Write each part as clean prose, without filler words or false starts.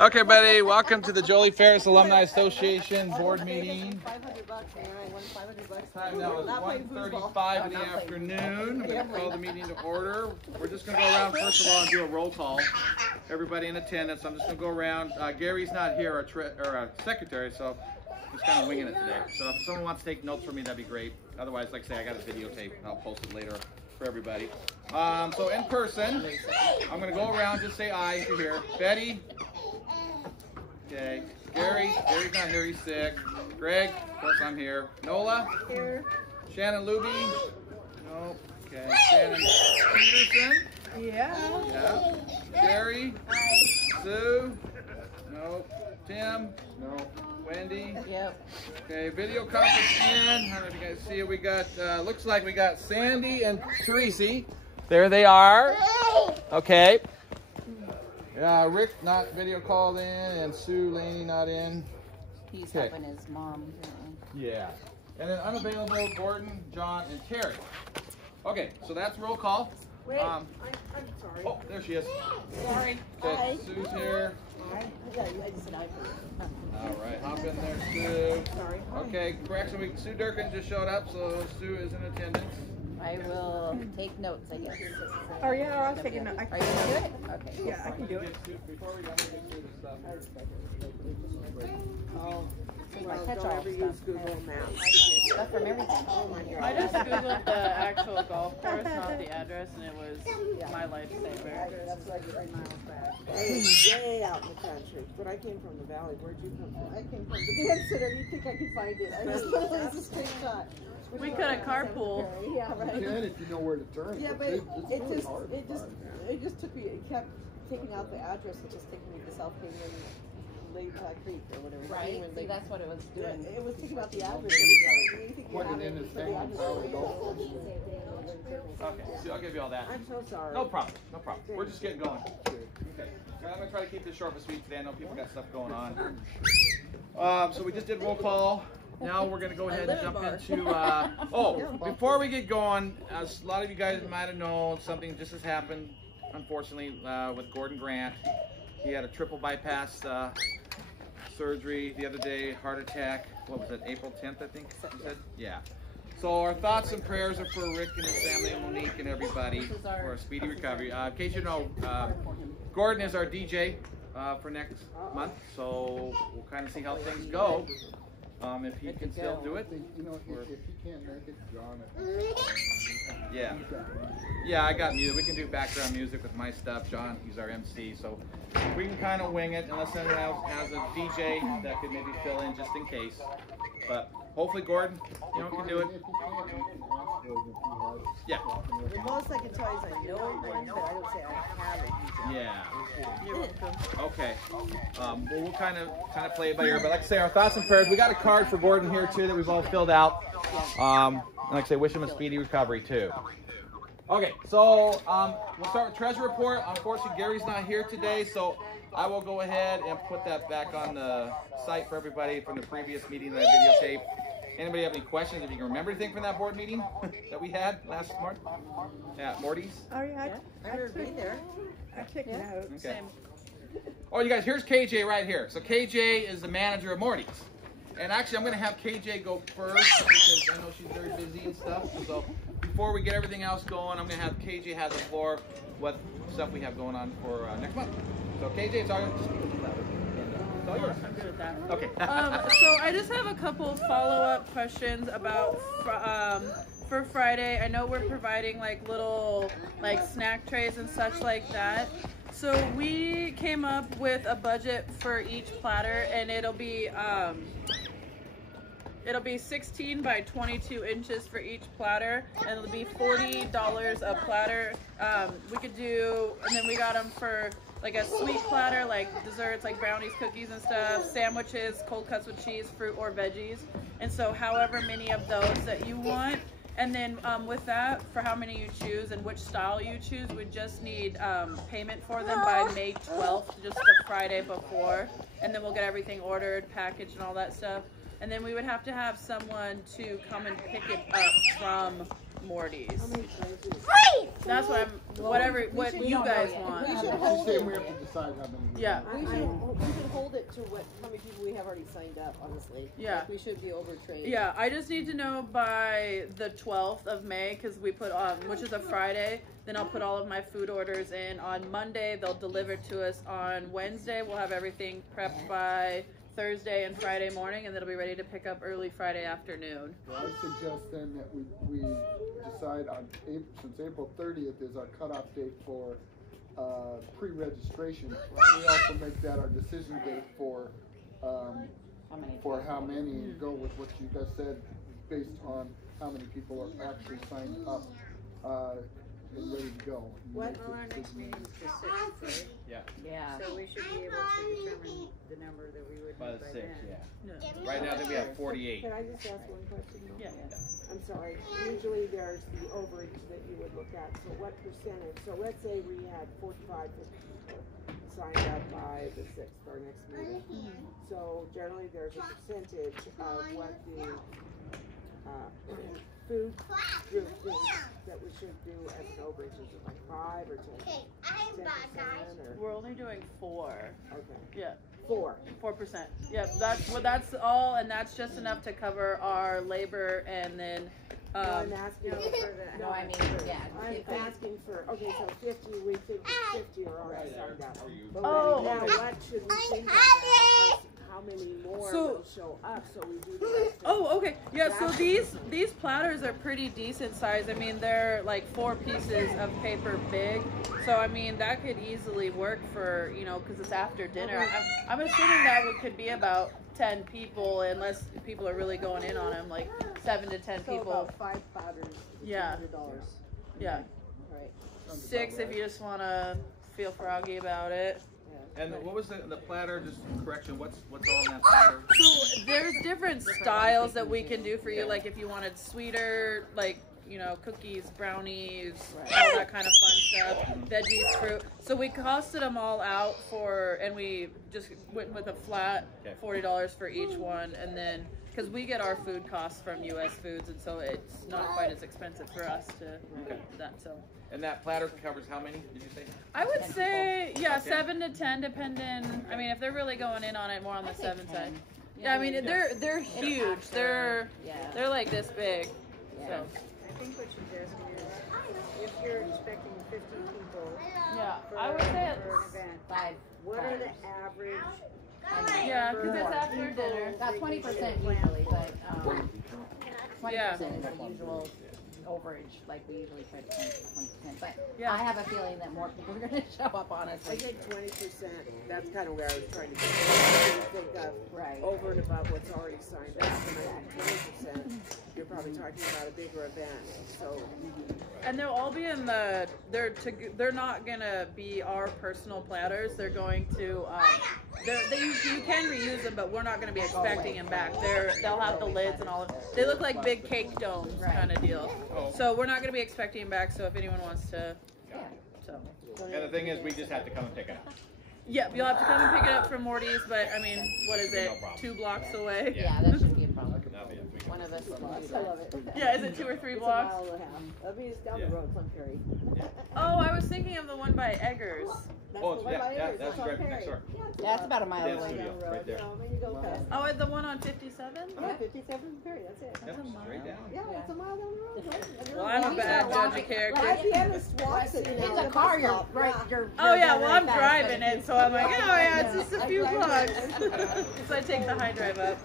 Okay, buddy, welcome to the Ferris Alumni Association board meeting. Time now is 1:35 in the afternoon. I'm going to call the meeting to order. We're just going to go around first of all and do a roll call. Everybody in attendance. I'm just going to go around. Gary's not here, our secretary, so he's kind of winging it today. So if someone wants to take notes for me, that'd be great. Otherwise, like I say, I got a videotape. I'll post it later for everybody. So in person, I'm going to go around, just say aye if you're here. Betty. Okay. Gary's not here, he's sick. Greg, of course I'm here. Nola? Here. Shannon Luby? No. Okay. Shannon Peterson? Yeah. Yeah. Gary? Hi. Sue? No. Tim? No. Wendy? Yep. Okay, video conference in. I don't know if you guys see it. We got, looks like we got Sandy and Teresi. There they are. Okay. Rick not video called in, and Sue Laney not in. He's helping his mom. Yeah. And then unavailable, Gordon, John, and Terry. Okay, so that's roll call. Wait, I'm sorry. Oh, there she is. Sorry. Okay, Hi. Sue's here. I just said I for you. All right, hop in there, Sue. Sorry. Okay, correction, Sue Durkin just showed up, so Sue is in attendance. I will take notes, I guess. Oh yeah, I'll take a note. Are you gonna do it? Okay. Yeah, I can do it. Before we get through this stuff. I catch all stuff. Google Maps. Stuff from everything. I just googled the actual golf course, not the address, and it was my lifesaver. That's like 3 miles back. Way out in the country. But I came from the valley. Where'd you come from? I came from the dance center. You think I could find it? I just literally it's a straight shot. We could have carpool. Yeah, right. You can if you know where to turn. Yeah, but it's it really just hard. it just took me. It kept taking out the address. It just taking me to South Canyon, Lake Creek or whatever. Right. See, that's what it was doing. It was taking out the address every time. Anything you Putting have in it, his put the thing on address Valley in. Golf Course. Okay, so I'll give you all that. I'm so sorry. No problem, no problem. We're just getting going. Okay, so I'm gonna try to keep this short but sweet today. I know people got stuff going on. So we just did roll call. Now we're gonna go ahead and jump into. Before we get going, as a lot of you guys might have known, something just has happened, unfortunately, with Gordon Grant. He had a triple bypass surgery the other day, heart attack. What was it, April 10th, I think you said? Yeah. So our thoughts and prayers are for Rick and his family, and Monique and everybody for a speedy recovery. In case you know, Gordon is our DJ for next month, so we'll kind of see how things go. If he can still do it. You know, if you can't make it, John. Yeah, I got music. We can do background music with my stuff. John, he's our MC, so we can kind of wing it unless anyone else has a DJ that could maybe fill in just in case. But hopefully, Gordon, can do it. If you can't, you can ask Gordon if he has. Yeah. The most I can tell you is I know one, but I don't say I have it. Yeah. Okay. Well, we'll kind of play it by ear, but like I say, our thoughts and prayers. We got a card for Gordon here too that we've all filled out. And like I say, wish him a speedy recovery too. Okay, so we'll start with treasure report. Unfortunately, Gary's not here today, so I will go ahead and put that back on the site for everybody from the previous meeting that I videotaped. Anybody have any questions? If you can remember anything from that board meeting that we had last month? Yeah, Morty's? Oh yeah, I remember being there. I took notes. Okay. Same. Oh, you guys, here's KJ right here. So KJ is the manager of Morty's. And actually, I'm going to have KJ go first because I know she's very busy and stuff. So before we get everything else going, I'm going to have KJ have the floor what stuff we have going on for next month. So KJ, it's all yours. It's all yours. I'm good with that. Okay. So I just have a couple follow-up questions about for Friday. I know we're providing like little snack trays and such like that. So we came up with a budget for each platter, and it'll be 16 by 22 inches for each platter, and it'll be $40 a platter. We could do, and then we got them for like a sweet platter, like desserts, like brownies, cookies and stuff, sandwiches, cold cuts with cheese, fruit or veggies. And so however many of those that you want. And then with that, for how many you choose and which style you choose, we just need payment for them by May 12th, just the Friday before. And then we'll get everything ordered, packaged and all that stuff. And then we would have to have someone to come and pick it up from Morty's. How many sizes? That's what what we you don't know guys yet. want. We should She's hold saying it. we have to decide how many. Yeah. We should hold it to how many people we have already signed up, honestly. Yeah. Like, we should be overtrained. Yeah, I just need to know by the 12th of May because we put on, which is a Friday. Then I'll put all of my food orders in on Monday. They'll deliver to us on Wednesday. We'll have everything prepped by Thursday and Friday morning, and it'll be ready to pick up early Friday afternoon. Well, I suggest then that we decide on since April 30th is our cutoff date for pre-registration. We also make that our decision date for how many and go with what you guys said based on how many people are actually signed up and ready to go. What? Well, our next meeting is the 6th, right? Yeah. Yeah. So we should be able to determine the number that we would By need the by 6th, then. yeah. Right now, I think we have 48. Can I just ask one question? though? Yeah. I'm sorry. Usually there's the overage that you would look at. So what percentage? So let's say we had 45 people signed up by the 6th, our next meeting. So generally there's a percentage of what the food group thinks that we should do as an overage. Is it like 5 or 10? 10% or? We're only doing 4. Okay. Yeah. 4. 4%. Yep, that's all, and that's just enough to cover our labor, and then No, I'm asking for the. No, I mean, yeah. I'm asking for, okay, so 50, we think 50 are already signed up. But Oh, now okay. what should we think about? How many more So- will show up, so we do the rest of Oh, okay. Yeah, so these platters are pretty decent size. I mean, they're like 4 pieces of paper big. So, I mean, that could easily work for, because it's after dinner. I'm assuming that could be about 10 people, unless people are really going in on them, like 7 to 10 So people. about 5 platters, Yeah. $200. Yeah. Right. 6 if you just want to feel froggy about it. And what was the platter? Just correction. What's all in that platter? So there's different styles that we can do for you. Like if you wanted sweeter, like cookies, brownies, all that kind of fun stuff, veggies, fruit. So we costed them all out and we just went with a flat $40 for each one, and then because we get our food costs from U.S. Foods, and so it's not quite as expensive for us to do that. So. And that platter covers how many? Did you say? I would say, 7 to 10, depending. I mean, if they're really going in on it, more on the 7 side. Yeah, I mean, they're huge. They're like this big. So. I think what she's asking is, if you're expecting 50 people Yeah, for, I would say for an event, 5. what are the average? Yeah, because it's after dinner. About 20% usually, but 20% is the usual overage. Like we usually try to plan for 20%. But Yeah. I have a feeling that more people are going to show up, I honestly. think 20%, that's kind of where I was trying to get. Think of Right. over and above what's already signed up, and I think 20%, you're probably talking about a bigger event, so. And they'll all be in they're not gonna be our personal platters. They're going to you can reuse them, but we're not gonna be expecting them back. They'll have the lids and all of. They look like big cake domes kind of deal. So we're not gonna be expecting them back. So if anyone wants to, so. And the thing is, we just have to come and pick it up. Yep, you'll have to come and pick it up from Morty's, but I mean, what is it? No problem. 2 blocks away? Yeah, that shouldn't be a problem. That'll be it. One of us will do I that. love it. Yeah, is it 2 or 3 It's blocks? a mile and a half. I mean, it's down the road from Perry. Oh, I was thinking of the one by Eggers. That's Oh, the one yeah, by yeah, Ayers, that's on right Perry. next door. That's about a mile Dance away. studio, right there. When you go past. Oh, and the one on 57? Yeah, 57 Perry, that's it. Yep, straight down. Yeah, it's a mile down the road, right? Well, I'm a bad judge of character. My pianist walks it. It's a car, you're right. Oh yeah, well I'm driving it, so I'm like, oh yeah, it's just a few blocks. So I take the high drive up.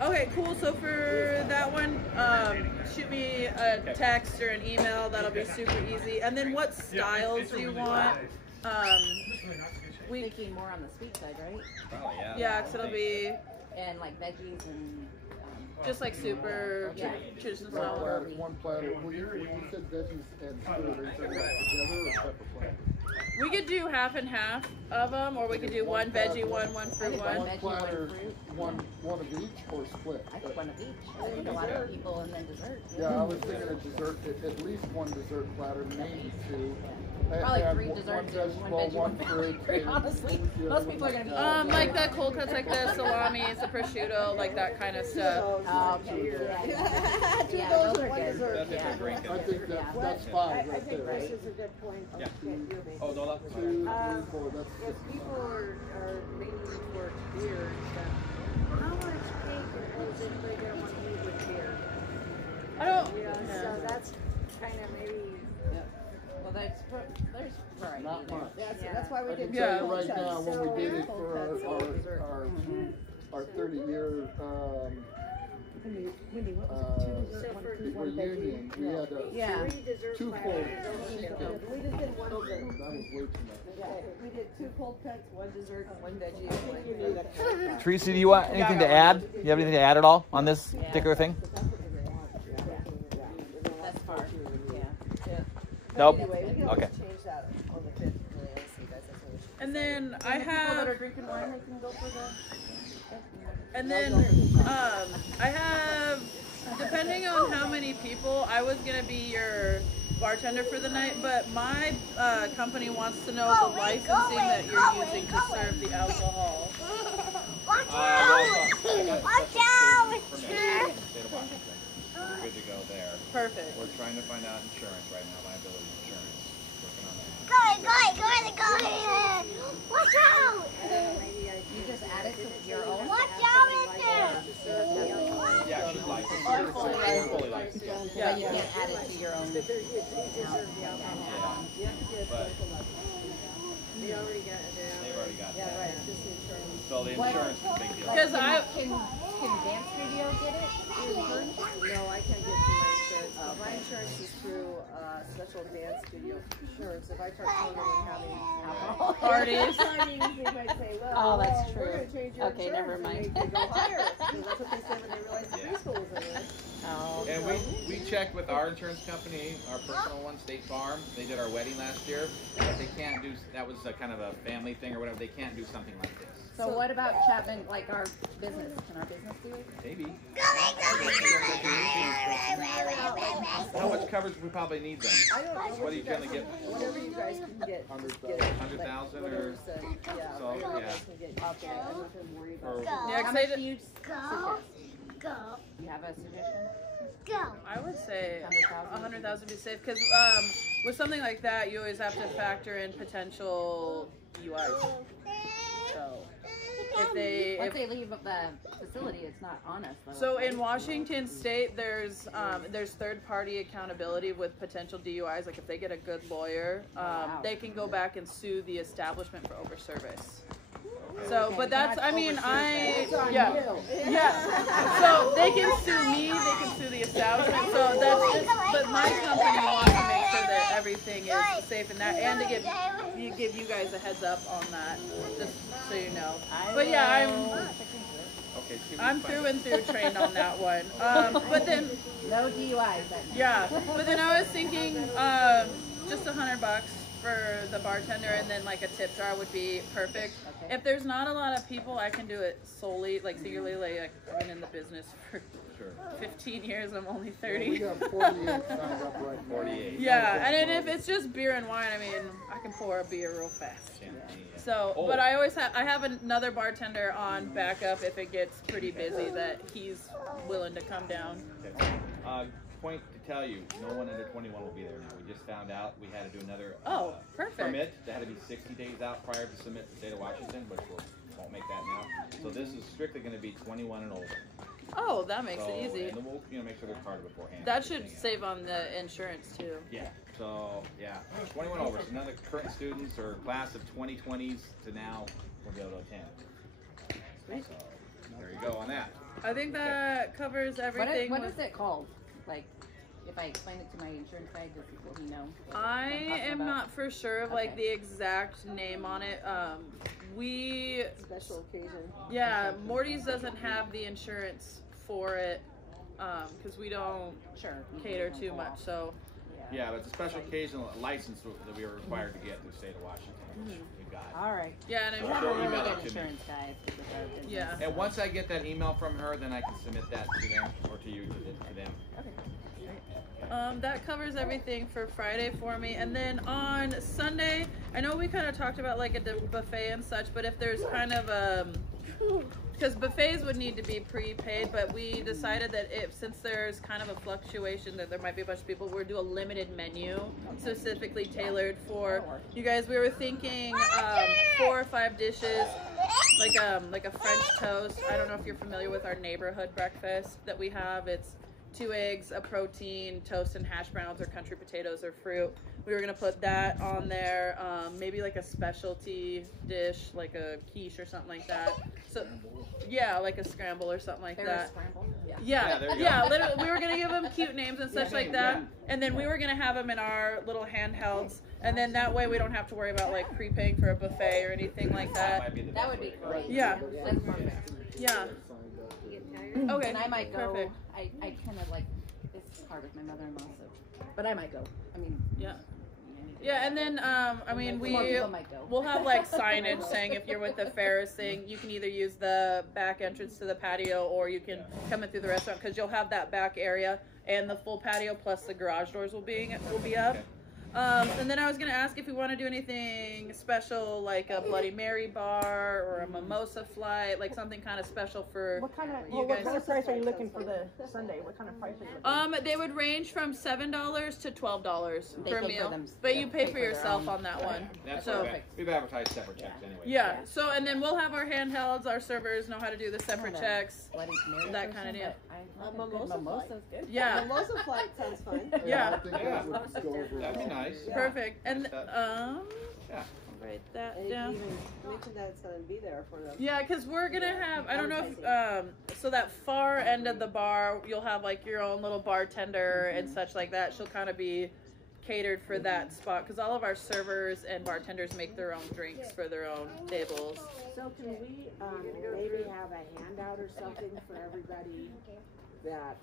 Okay, cool. So for that one, shoot me a text or an email. That'll be super easy. And then what styles do you want? Thinking more on the sweet side, right? Probably, yeah. Yeah, because it'll be And like veggies and just like super traditional style. One platter. When you said veggies and fruit, are you talking about together or separate platter? We could do half and half of them, or we could do one veggie, one fruit, one. One platter, one of each, or split? I think one of each. I think a lot of people and then dessert. Yeah, I was thinking of dessert, at least one dessert platter, maybe 2, Probably have 3 one desserts and vegetable, 1 veggie, one 1 fruit. fruit. Honestly, most people are gonna be. Like the cold cuts, like the salami, the prosciutto, like that kind of stuff. Oh, okay. Yeah, those are good. That's if they're drinking. I think that's I five right think there. this is a good point. Yeah. that you're making. Oh, no, that's 2, 3, 4, that's If people are leaning toward beer and stuff, how much cake is it they're gonna want to eat with beer? I don't. You know, Yeah. so that's kind of maybe. Well, there's variety not there. much. That's why we I can did. Yeah. tell you right now, when we did it for So- our 30-year So for reunion, we had Yeah. 3 dessert 2 full platters. chicken. We just did one That dessert. was way too much. We did 2 cold cuts, 1 dessert, and 1 veggie. I think you knew that. Teresa, do you want anything to add? Do you have anything to add at all on this particular thing? That's far. Yeah. Nope. Anyway, we can Okay. always change that on the 5th. And then I And the people that are have, drinking wine, they can go for the. and then I have, depending on how many people, I was gonna be your bartender for the night, but my company wants to know the licensing that you're using to serve the alcohol. Watch out! Watch out! We're good to go there. Perfect. We're trying to find out insurance right now, liability insurance. Working on that. Go! Watch out! You just add it to your own. Watch out in there! Yeah, she's licensed. Or fully licensed. Fully licensed, yeah. But you can't add it to your own. But They already got it. they've already got Yeah, that. right, just the insurance. So the insurance is a big deal. Because Can Dance Studio get it? Insurance? No, I can't get through my insurance. My insurance is through Special Dance Studio Insurance. If I start calling and having alcohol Parties. they might say, well, Oh, that's we're true. going to change your Okay, insurance. never mind. And they go higher. So that's what they said when they realized the preschool was in there. Oh. And we checked with our insurance company, our personal one, State Farm. They did our wedding last year. But they can't do, that was a kind of a family thing or whatever. They can't do something like this. So what about Chapman, like our business? Can our business do it? Maybe. How much coverage we probably need then? I don't know What are you gonna get? Whatever you guys can get. 100,000 or Whatever, yeah. so? Whatever you Yeah. guys can get. Okay, I'm not going to worry about Or, it. Yeah, How 'cause much I do you Go! suggest? Go! You have a suggestion? Go! I would say 100,000. 100,000 be safe because with something like that, you always have to factor in potential DUIs. So if they, Once they leave the facility, it's not on us. Though. so in Washington State, there's third-party accountability with potential DUIs. Like if they get a good lawyer, Wow. they can go back and sue the establishment for overservice. Okay, So, but you that's, cannot I mean, overshoot that. yeah. So they can sue me, they can sue the establishment. So that's just, but my company wants to make sure that everything is safe in that, and to give you guys a heads up on that, just so you know. But yeah, okay, see what I'm you find. through and through trained on that one. But then, No DUIs. That night. yeah. But then I was thinking, just $100 for the bartender, and then like a tip jar would be perfect. Okay. If there's not a lot of people, I can do it solely, like singularly. Like I've been in the business for Sure. 15 years. I'm only We 30. got 48 signed up right now. 48. Yeah, and then if it's just beer and wine, I mean, I can pour a beer real fast. So, Oh. but I always have another bartender on backup if it gets pretty busy that he's willing to come down. Okay. Point to tell you, no one under 21 will be there now. We just found out we had to do another Perfect. permit. That had to be 60 days out prior to submit to the state of Washington, which won't make that now. So this is strictly going to be 21 and older. Oh, that makes So, it easy. And then we'll make sure they're carded beforehand. That should save on the insurance too. Yeah. So yeah, 21 over. So none of the current students or class of 2020s to now will be able to attend. So there you go on that. I think that covers everything. What is it called? Like, if I explain it to my insurance guy, will he know? what I I'm talking am about? not for sure of like Okay. the exact name on it. We Special occasion. Yeah, Morty's doesn't have the insurance for it because we don't Sure. cater too much. So Yeah, but it's a special occasion license that we are required to get through the state of Washington. Which we've God. All right. Yeah, and We I'm have Sure, a really email it good to me. insurance guy with our business. Yeah. And once I get that email from her, then I can submit that to them or to you to them. That covers everything for Friday for me. And then on Sunday, I know we kind of talked about like a buffet and such, but if there's kind of because buffets would need to be prepaid, but we decided that since there's kind of a fluctuation that there might be a bunch of people, we're do a limited menu specifically tailored for you guys. We were thinking 4 or 5 dishes, like a French toast. I don't know if you're familiar with our neighborhood breakfast that we have. It's 2 eggs, a protein, toast, and hash browns, or country potatoes, or fruit. We were gonna put that on there. Maybe like a specialty dish, like a quiche or something like that. So, yeah, like a scramble or something like that. Yeah, there you Yeah, go. literally, we were gonna give them cute names and such like that, and then we were gonna have them in our little handhelds, and then that way we don't have to worry about like prepaying for a buffet or anything like that. Might be the That best would be way to go. great. Yeah. That's perfect. Yeah. You get tired? Okay. And I might go. Perfect. I kind of like this part with my mother-in-law, so. But I might go. I mean. Yeah. Yeah, and then I mean More people might go. we'll have like signage saying if you're with the Ferris thing, you can either use the back entrance to the patio or you can come in through the restaurant because you'll have that back area and the full patio plus the garage doors will be up. Okay. And then I was gonna ask if we want to do anything special, like a Bloody Mary bar or a mimosa flight, like something kind of special for What kind of you what guys. kind of price are you looking for the Sunday? What kind of price are you looking? They would range from $7 to $12 They per pay for meal, them- but you yeah, pay pay for for their yourself own. on that one. That's So- okay. We've advertised separate checks anyway. Yeah. So and then we'll have our handhelds. Our servers know how to do the separate Kinda checks. Bloody Mary That person, kinda deal. but I love a good mimosa mimosa's good. Yeah. Mimosa flight sounds fun. Yeah. I think that would go over That'd be well. nice. Perfect. And Yeah. write that And you down. even mentioned that it's gonna be there for them. Yeah, because we're gonna have, I don't know if, so that far end of the bar, you'll have like your own little bartender and such like that. She'll kind of be catered for that spot because all of our servers and bartenders make their own drinks for their own tables. So can we, maybe have a handout or something for everybody that,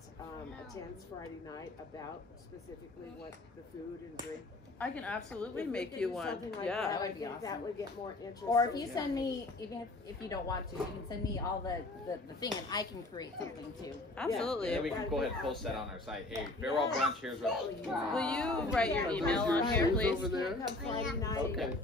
attends Friday night about specifically what the food and drink? I can absolutely If we make could you do one. something like Yeah. that, That I would be think that awesome. would get more interest. Or if so- you send me, even if you don't want to, you can send me all the thing and I can create something too. Absolutely. Yeah, we can go ahead and post that on our site. Hey, farewell brunch. Here's what. Will you write your email on here, Yours please? over there? Come Friday night. Okay.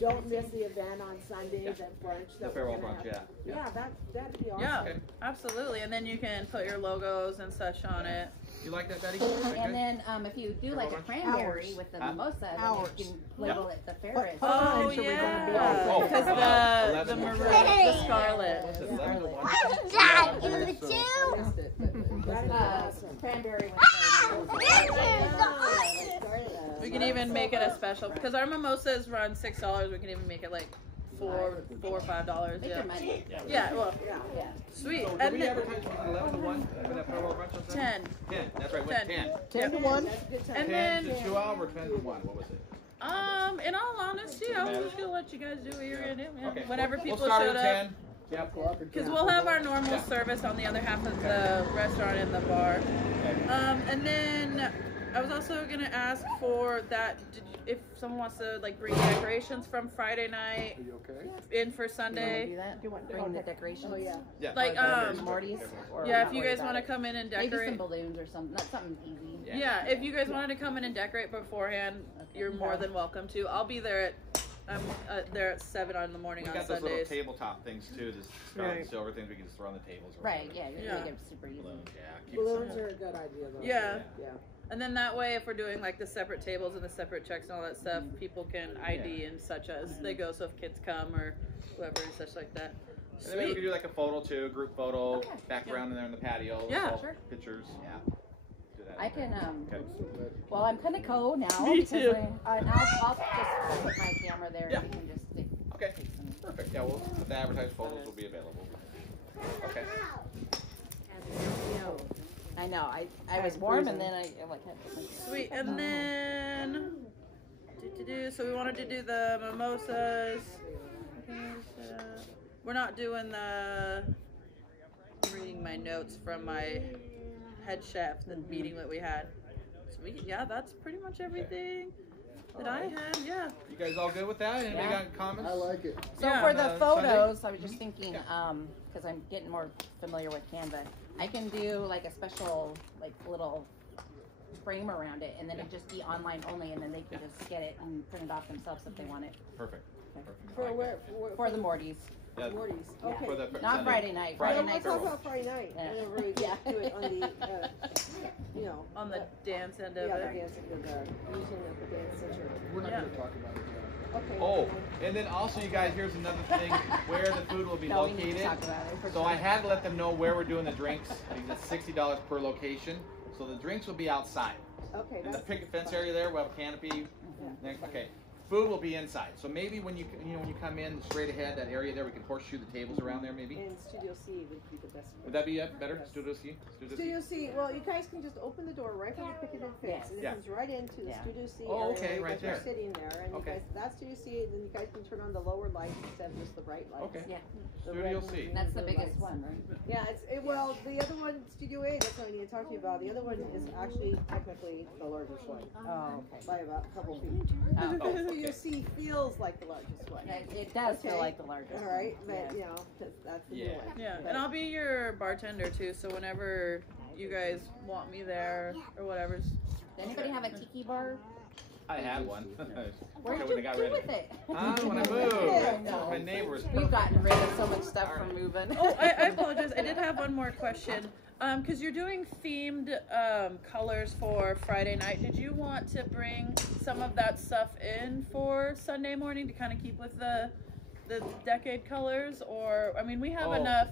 Don't miss the event on Sunday, Yeah. that brunch The that we're farewell gonna brunch, have. yeah. Yeah, that'd be awesome. Yeah, Okay. absolutely. And then you can put your logos and such on it. You like that, Betty? And then if you do like a cranberry with the mimosa, then Hours. you can label it the Ferris. What Oh time should we gonna be yeah, Oh, because the 11. maroon, the scarlet. Is it 11 to 1? Dad, you I too? missed it, but that'd be awesome. Cranberry with We can even make it a special because our mimosas run $6. We can even make it like $4 or $5. Make Yeah. your money. Yeah. Well, Yeah. Yeah. sweet. So, did And we then advertise from 11 to 1 for that farewell brunch on Sunday? 10. 10. That's right. Went 10. 10 to 1? That's a good time. And 10 then to 2 hour or 10 to 1. What was it? in all honesty, I was just gonna let you guys do what you're gonna do. Yeah. Okay. Whenever We'll people start showed at up. 10. Yep. Because we'll have our normal Yeah. service on the other half of the restaurant and the bar. Okay. And then I was also gonna ask for that. If someone wants to like bring decorations from Friday night Are you okay? in for Do Sunday. that? You want- Bring the decorations. Oh, yeah. Yeah. Like, Morty's. Or Yeah, not if you worry guys about want to it. come in and Maybe some decorate. balloons or something. Not something easy. Yeah, if you guys wanted to come in and decorate beforehand, you're more than welcome to. I'll be there at there at 7 in the morning We on got those little Sundays. tabletop things too, the scarlet and Right. silver things we can just throw on the tables. Or Right. whatever. Yeah. You Yeah. make it super easy. Balloons, yeah. Keep it Balloons simple. are a good idea though. Yeah. Yeah. And then that way, if we're doing like the separate tables and the separate checks and all that stuff, people can ID and such as they go. So if kids come or whoever and such like that. And then maybe we could Sweet. do like a photo too, group photo, Okay. background in there in the patio. Yeah, all sure. Pictures. Yeah. Do that. I can Okay. Well, I'm kind of co now. Me because too. I'll just put my camera there Yeah. and you can just take Okay. take some. Perfect. Yeah, well, the advertised photos will be available. Okay. I know. I was warm and then I like had to. Sweet. And then, so we wanted to do the mimosas. We're not doing the. I'm reading my notes from my head chef, the meeting that we had. Sweet. Yeah, that's pretty much everything. that I had. Yeah. You guys all good with that? Anybody got comments? I like it. So Yeah. for the On, photos, Sunday? I was just thinking, because I'm getting more familiar with Canva, I can do like a special, like little frame around it, and then it just be online only, and then they can just get it and print it off themselves if they want it. Perfect. Perfect. For where? For the Mortys. Yeah. Morty's. Yeah. Okay. For the Not Sunday. Friday night. Friday Friday Well, night. let's talk about Friday night. Yeah. Whenever we Yeah. do it on the, you know. On the dance end of Yeah, the it. dance, the using of the dance center. We're not Yeah. gonna talk about it yet. Okay. Oh, and then also, you guys, here's another thing where the food will be No, we need to located. talk about it. for So sure. I had to let them know where we're doing the drinks. I think it's $60 per location. So the drinks will be outside. Okay. In the that's picket fence area there, we'll have a canopy. Okay. Food will be inside. So maybe when you when you come in straight ahead, that area there, we can horseshoe the tables around there maybe. And Studio C would be the best. Would that be better? Yes. Studio C? Studio C? Studio C, well, you guys can just open the door right from the picket and fence, and it Yeah. comes right into the Yeah. Studio C Oh, area okay, where you right guys are there. sitting there, and Okay. you guys, that's Studio C, and then you guys can turn on the lower lights instead of just the bright lights. Okay. Yeah. The Studio red and C. green That's the blue biggest lights. one, right? Yeah, well, the other one, Studio A, that's what I need to talk to you about. The other one is actually technically the largest one. Oh, okay. By about a couple feet. Oh, Studio C feels like the largest one. It does feel Okay. like the largest. All right, one. but you know, 'cause that's the new Yeah. one. Yeah, But- and I'll be your bartender too. So whenever you guys want me there or whatever. Does anybody have a tiki bar? I had one. What Okay, did when you they got do rid of with it? when I Yeah, moved. My neighbors. We've gotten rid of so much stuff from moving. Oh, I apologize. I did have one more question. Because you're doing themed colors for Friday night. Did you want to bring some of that stuff in for Sunday morning to kind of keep with the decade colors? Or I mean, we have enough.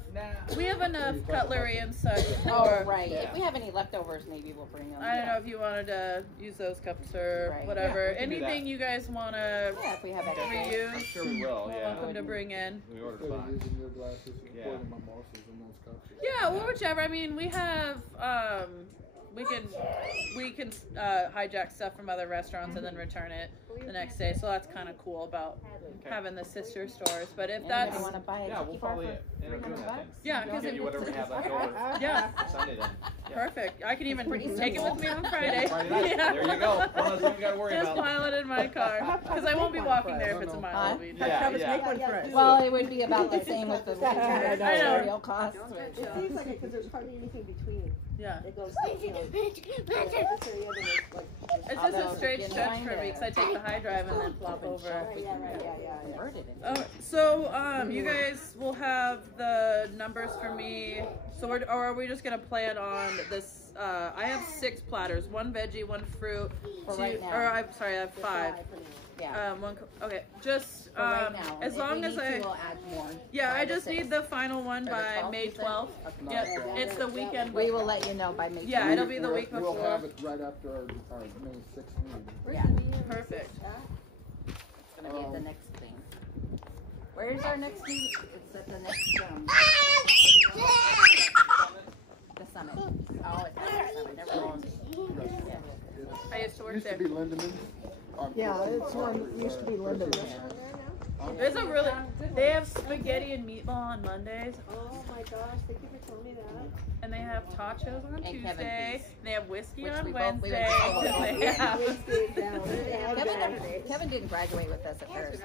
We have enough cutlery and such. Oh, For, right. Yeah. If we have any leftovers, maybe we'll bring them. I don't know if you wanted to use those cups or Right. whatever. Yeah, we can do that. Anything you guys want to Yeah, if we have extra. I'm reuse, sure we will, you're yeah. welcome to bring in. We ordered a Instead of box. using your glasses, you can Yeah. pour them mimosas in those cups. Yeah, well, whichever. I mean, we have we can hijack stuff from other restaurants and then return it the next day. So that's kind of cool about having the sister stores. But if Anybody that's want to buy a Yeah, tiki we'll bar probably for end up doing that then. yeah, because Give you whatever we have left over yeah, for Sunday then. Yeah. perfect. I can even pretty take it simple. with me on Friday. Friday night. Yeah. There you go. One less thing we gotta worry Just about. pile it in my car because I won't be walking there if it's a mile. Huh? It'll be- Yeah, Travis, yeah. make one for us. Well, it would be about the same with the I know. material costs. It seems like it because there's hardly anything between. Yeah. It goes, you know, this area, then it's like. It's just Although, a straight you know, stretch for me because I take the high drive and then flop over. Yeah. Convert it into Oh, so you guys will have the numbers for me. So or are we just gonna plan on this? I have 6 platters: 1 veggie, 1 fruit. For 2, right now. Or I'm sorry, I have 5. Yeah. Okay, just For right now. as If long we as need I. to, we'll add more. Yeah, By I the just 6th. need the final one Or the by 12th, May you said? 12th. Okay. Yep, it's the weekend. We will let you know by May 12th. Yeah, it'll be the week We'll before. have it right after our May 6th meeting. Yeah, Perfect. it's gonna be at the next thing. Where's our next meeting? It's at the next the summit. Oh, it's at the summit. Never mind. I used to work Used there. to be Lindemann. Yeah, it's one, used to be Linda. There's a really. They have spaghetti and meatball on Mondays, Oh my gosh, thank you for telling me that. and they have tachos on And Kevin Tuesday. Feast. They have whiskey Which on we both- we Wednesday. went to both. and they have- Kevin didn't graduate with us at Ferris.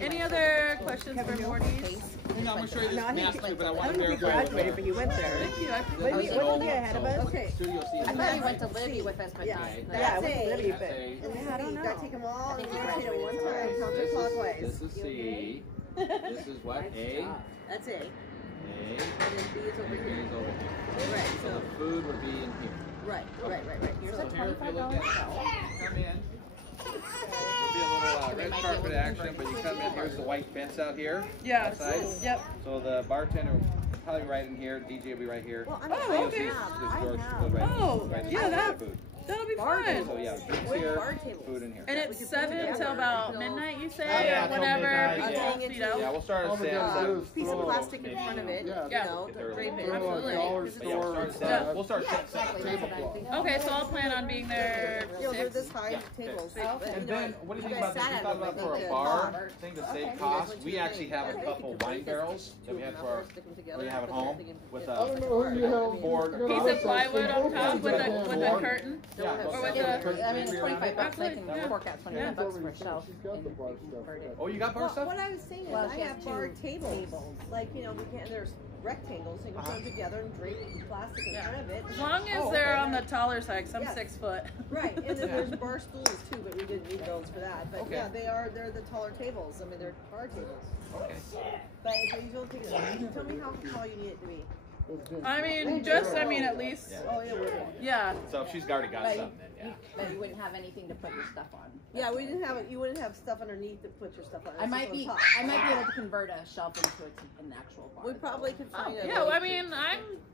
Any other questions for Morty's? No, I'm gonna show you this No, I think master, but I I want to don't think he verify. graduated, but he went there. Thank you. I Wasn't he ahead of us? Okay. Studio C. I thought he went to Libby with us, but Yeah. not. Yeah, I That's went to it. Libby, That's but A. And then I don't you know. gotta take them all I think and he rotate them one graduated. time, counterclockwise. This is C. This is what? A. That's it. A. And then B is over And B here. is over here. Right, So the food would be in here. Right. Here's So a here, if you look $25 at bill. come in. There'll be a little red carpet action, but you come in, here's the white fence out here. Yeah. Outside. Yep. So the bartender will probably be right in here, DJ will be right here. Oh, okay. This door should go right in. Oh, right in yeah, the food. That'll be So fun. yeah, drinks here, food in here. And it's 7 till about midnight, you say, Yeah, or till whenever midnight, people yeah. feed out. Yeah, we'll start All at we gotta do 7. is Piece of throw- plastic in front of it, Yeah. you know, Get to there drape early. it. Throw a Absolutely. dollar Because it's Yeah, we'll store. start at 7. We'll start at 7. Tablecloth. Okay, so I'll plan on being there You know, they're 6. this high Yeah. tables. Okay. But, And you know, then, what do you you think about guys this? sat We at thought them about like for they a did. bar thing to Okay. save You costs. We actually have a couple wine barrels that we have for our, we have at home with I don't know who you have. Board. You're Piece gonna of plywood on top with Board. a curtain. Yeah. Or with I mean, 25 bucks. I Absolutely, can yeah. fork out 25 bucks for a shelf. She's got and the bar you can stuff. convert it. Oh, you got bar Well, stuff? what I was saying is Well, I she has have bar two tables. tables. Like, you know, there's rectangles, and you put them together and drape plastic in Yeah. front of it. As long as Oh, they're okay. on the taller side, 'cause I'm Yes. 6 foot. Right, and then there's bar stools too, but we didn't need those for that. But Okay. yeah, they're the taller tables. I mean, they're bar tables. Okay. But you don't think tell me how tall you need it to be. I mean, at least, Yeah. Oh, yeah, we're yeah. So if she's already got But something, then yeah. But you wouldn't have anything to put your stuff on. Yeah, we didn't have it. You wouldn't have stuff underneath to put your stuff on. I It's might just be on top. able to convert a shelf into an actual bar. We probably could find it. Yeah, well, I mean,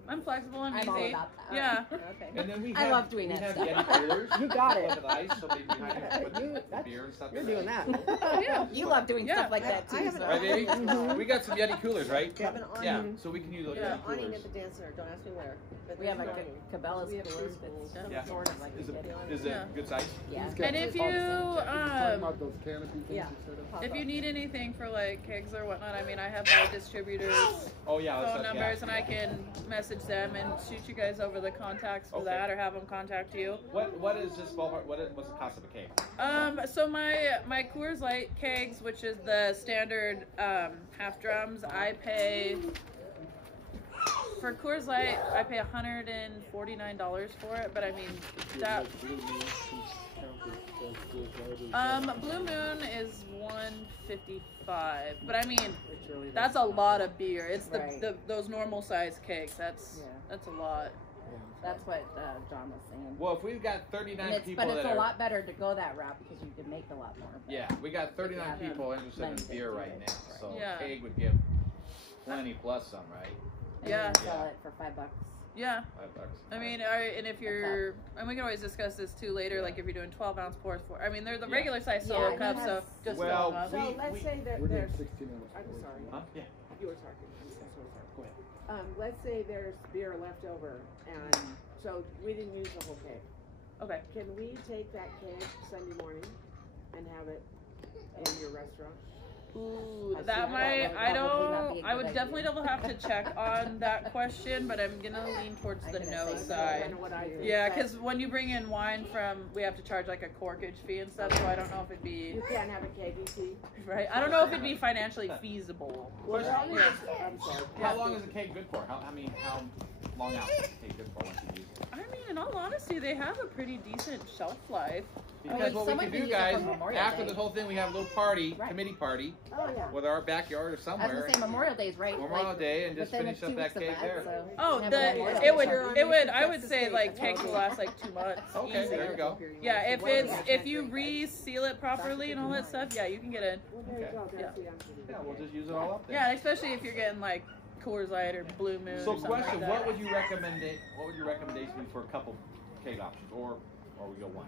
I'm flexible and I'm easy. all about that. Yeah. Okay. And then we I have, love doing we that have stuff. Yeti coolers. You got it. With ice, so maybe we can put You- beer and stuff You're in there. doing that. Yeah. You love doing Yeah. stuff like that I too. have an So. Right, baby? Mhm. We got some Yeti coolers, right? We have an awning. Yeah, so we can use those Yeah. Yeti Awning coolers. at the dance center. Don't ask me where. But We have there's like an awning. a Cabela's We have cooler preschools. that's Yeah. sort of like a Is it, Yeti. is it good size? Yeah. And if you Talking about those canopy things Yeah. you said of? Pop if you up. need anything for like kegs or whatnot, I mean, I have my distributors' Oh yeah, that's phone yeah. numbers, and I can message them and shoot you guys over the contacts for Okay. that, or have them contact you. What is this ballpark? What's the cost of a cake? So my Coors Light kegs, which is the standard half drums, I pay for Coors Light. I pay $149 for it, but I mean that. Blue Moon is $155, but I mean that's a lot of beer. It's Right. those normal size cakes. That's a lot. That's what John was saying. Well, if we've got 39 And people but it's that a are, lot better to go that route because you can make a lot more. yeah, we got 39 Yeah. people interested in Limited beer to right it. now, so Yeah. keg would give plenty plus some, right? And Yeah. then sell it for $5. Yeah. $5. I mean, and if you're, and we can always discuss this too later, like if you're doing 12-ounce pours for, I mean, they're the Yeah. regular size Yeah, solo he cups, so has- just Well, fill 'em up. So We- let's say that We're doing there's, 16 ounce. I'm sorry, Huh? Yeah. you were talking, I'm so sorry. Go ahead. Let's say there's beer left over, and so we didn't use the whole keg. Okay. Can we take that keg Sunday morning and have it in your restaurant? Ooh, I that see. might, That I would probably not be don't, a I good would idea. definitely have to check on that question, but I'm gonna lean towards I'm the gonna no say so. side. Kind of what I think, Yeah, but because when you bring in wine from, we have to charge like a corkage fee and stuff, so I don't know if it'd be, you can't have a keg, you see? right, I don't know if it'd be financially feasible. Well, Question. as long as- I'm sorry. How long is a cake good for? How long out is a cake good for once you use it? I mean, in all honesty, they have a pretty decent shelf life. Because what we someone can can do, use it for guys, Memorial after Day. this whole thing, we have a little party, Right. committee party, Oh, yeah. with our backyard or I was somewhere. gonna say Memorial Day's right. Memorial like, Day, and just within finish 2 up that weeks of cake there. So Oh, have the Memorial Day. it would Sure, it would you I can would test say the like state. cakes will last like 2 months. Okay, easy. there you go. Yeah, if you reseal it properly and all that stuff, yeah, you can get it. Well, there you Okay. go, Yeah. that's the answer. to Yeah, that. we'll just use it all up there. Yeah, especially if you're getting like Coors Light or Blue Moon. So or something question, like what that. would you recommend? What would your recommendation be for a couple cake options, or we go one?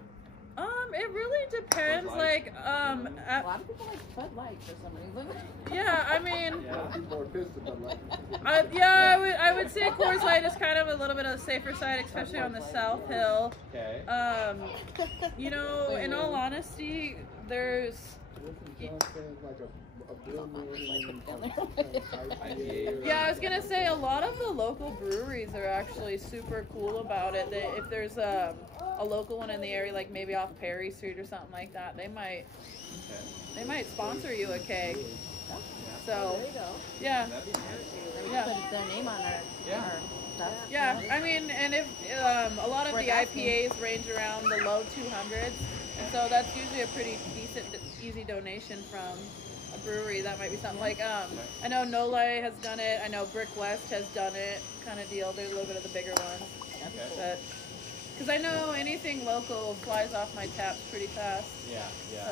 It really depends. Bud Like, A lot of people like Bud Light for some reason. yeah, I mean, Yeah. People are pissed about like. I would say Coors Light is kind of a little bit of the safer side, especially on the South Hill. Okay. You know, in all honesty, there's. Wasn't John saying like a blue moon and Yeah, I was gonna say a lot of the local breweries are actually super cool about it. If there's a local one in the area, like maybe off Perry Street or something like that, they might sponsor you a keg. So There you go. yeah, That'd be nice. Yeah. Put their name on our Yeah. stuff. yeah. I mean, and if a lot of Worth the asking. IPAs range around the low 200s, and so that's usually a pretty decent, easy donation from a brewery. That might be something like I know No Lie has done it. I know Brick West has done it, kind of deal. They're a little bit of the bigger ones, Okay. but because I know anything local flies off my taps pretty fast. Yeah. Yeah. So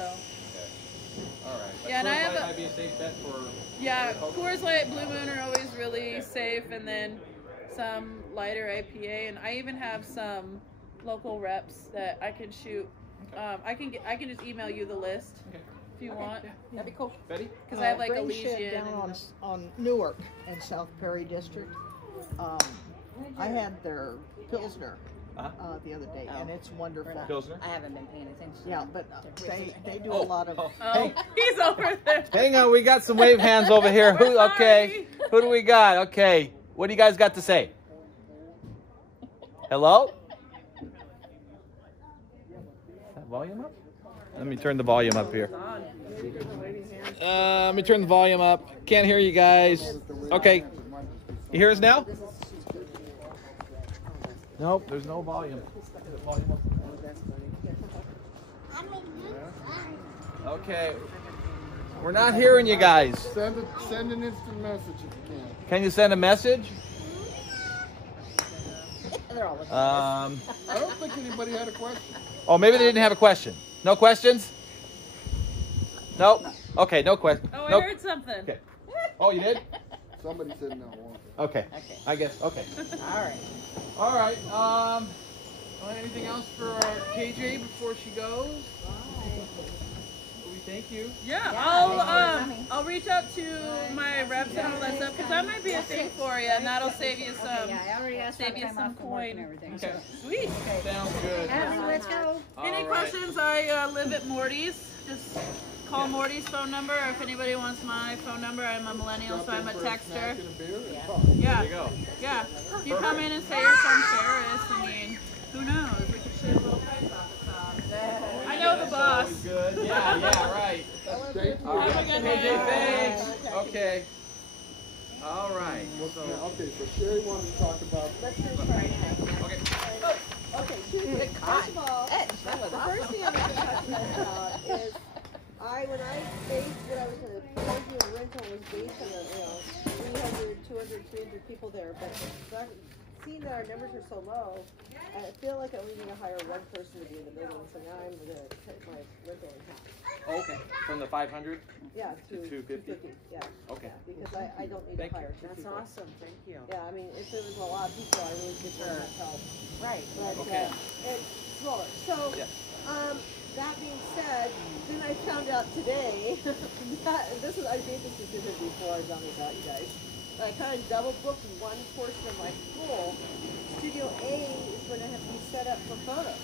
Okay. All right. But Yeah, and I Coors have Light a- might be a safe bet for. yeah, Coors Light, Blue Moon are always really safe, and then some lighter IPA, and I even have some local reps that I can shoot. I can just email you the list Okay. if you Okay, want, yeah. That'd be cool. Betty. because I have like Grain Shed Elysian. down And, on Newark in South Perry District. I had their Pilsner the other day, and it's wonderful. Pilsner. I haven't been paying attention. Yeah, but they do Oh, a lot of. oh, he's over there. Hang on, we got some wave hands over here. Who? Okay, who do we got? Okay, what do you guys got to say? Hello? Volume up? Let me turn the volume up here. Let me turn the volume up. Can't hear you guys. Okay. You hear us now? Nope, there's no volume. Okay. We're not hearing you guys. Send an instant message if you can. Can you send a message? I don't think anybody had a question. Oh, maybe they didn't have a question. No questions? Nope. Okay, no question. Oh, I Nope. heard something. Okay. Oh, you did? Somebody said no. Okay. I guess. Okay. All right. All right. Anything else for KJ before she goes? We thank you. Yeah, Yeah, I'll reach out to my reps and all that stuff because that might be a thing for you, and that'll save you some Yeah, I already asked save you time some off from work and coin. everything. Okay. Sweet. Sounds good. Abby, let's go. Any All right. questions? I live at Morty's. Just call Morty's phone number, or if anybody wants my phone number, I'm a millennial, so I'm a texter. Yeah. There you go. Yeah. You come in and say you're from Ferris. I mean, who knows? We could shave a little price off the top. I know the boss. Always good. Yeah, right. All Have a right. good KJ, day. thanks. Okay. All right. So, Okay, so Sherry wanted to talk about. Let's finish right now. okay. Okay, two things. First of all, the first thing I was going to talk to you about is when I based what I was going to do a rental was based on 300, 200, 300 people there, but seeing that our numbers are so low, I feel like I only need to hire one person to be in the building, so now I'm going to cut my rental in half. Okay. From the 500? Yeah, To 250? Yeah. Okay. Yeah, because I don't need Thank to you. hire two That's people. awesome. Thank you. Yeah, I mean, if there was a lot of people, I really could have help. Right. But Okay. it's smaller. So, Yeah. that being said, then I found out today that I made this decision before I found this out, you guys. I kind of double booked one portion of my school. Studio A is going to have to be set up for photos.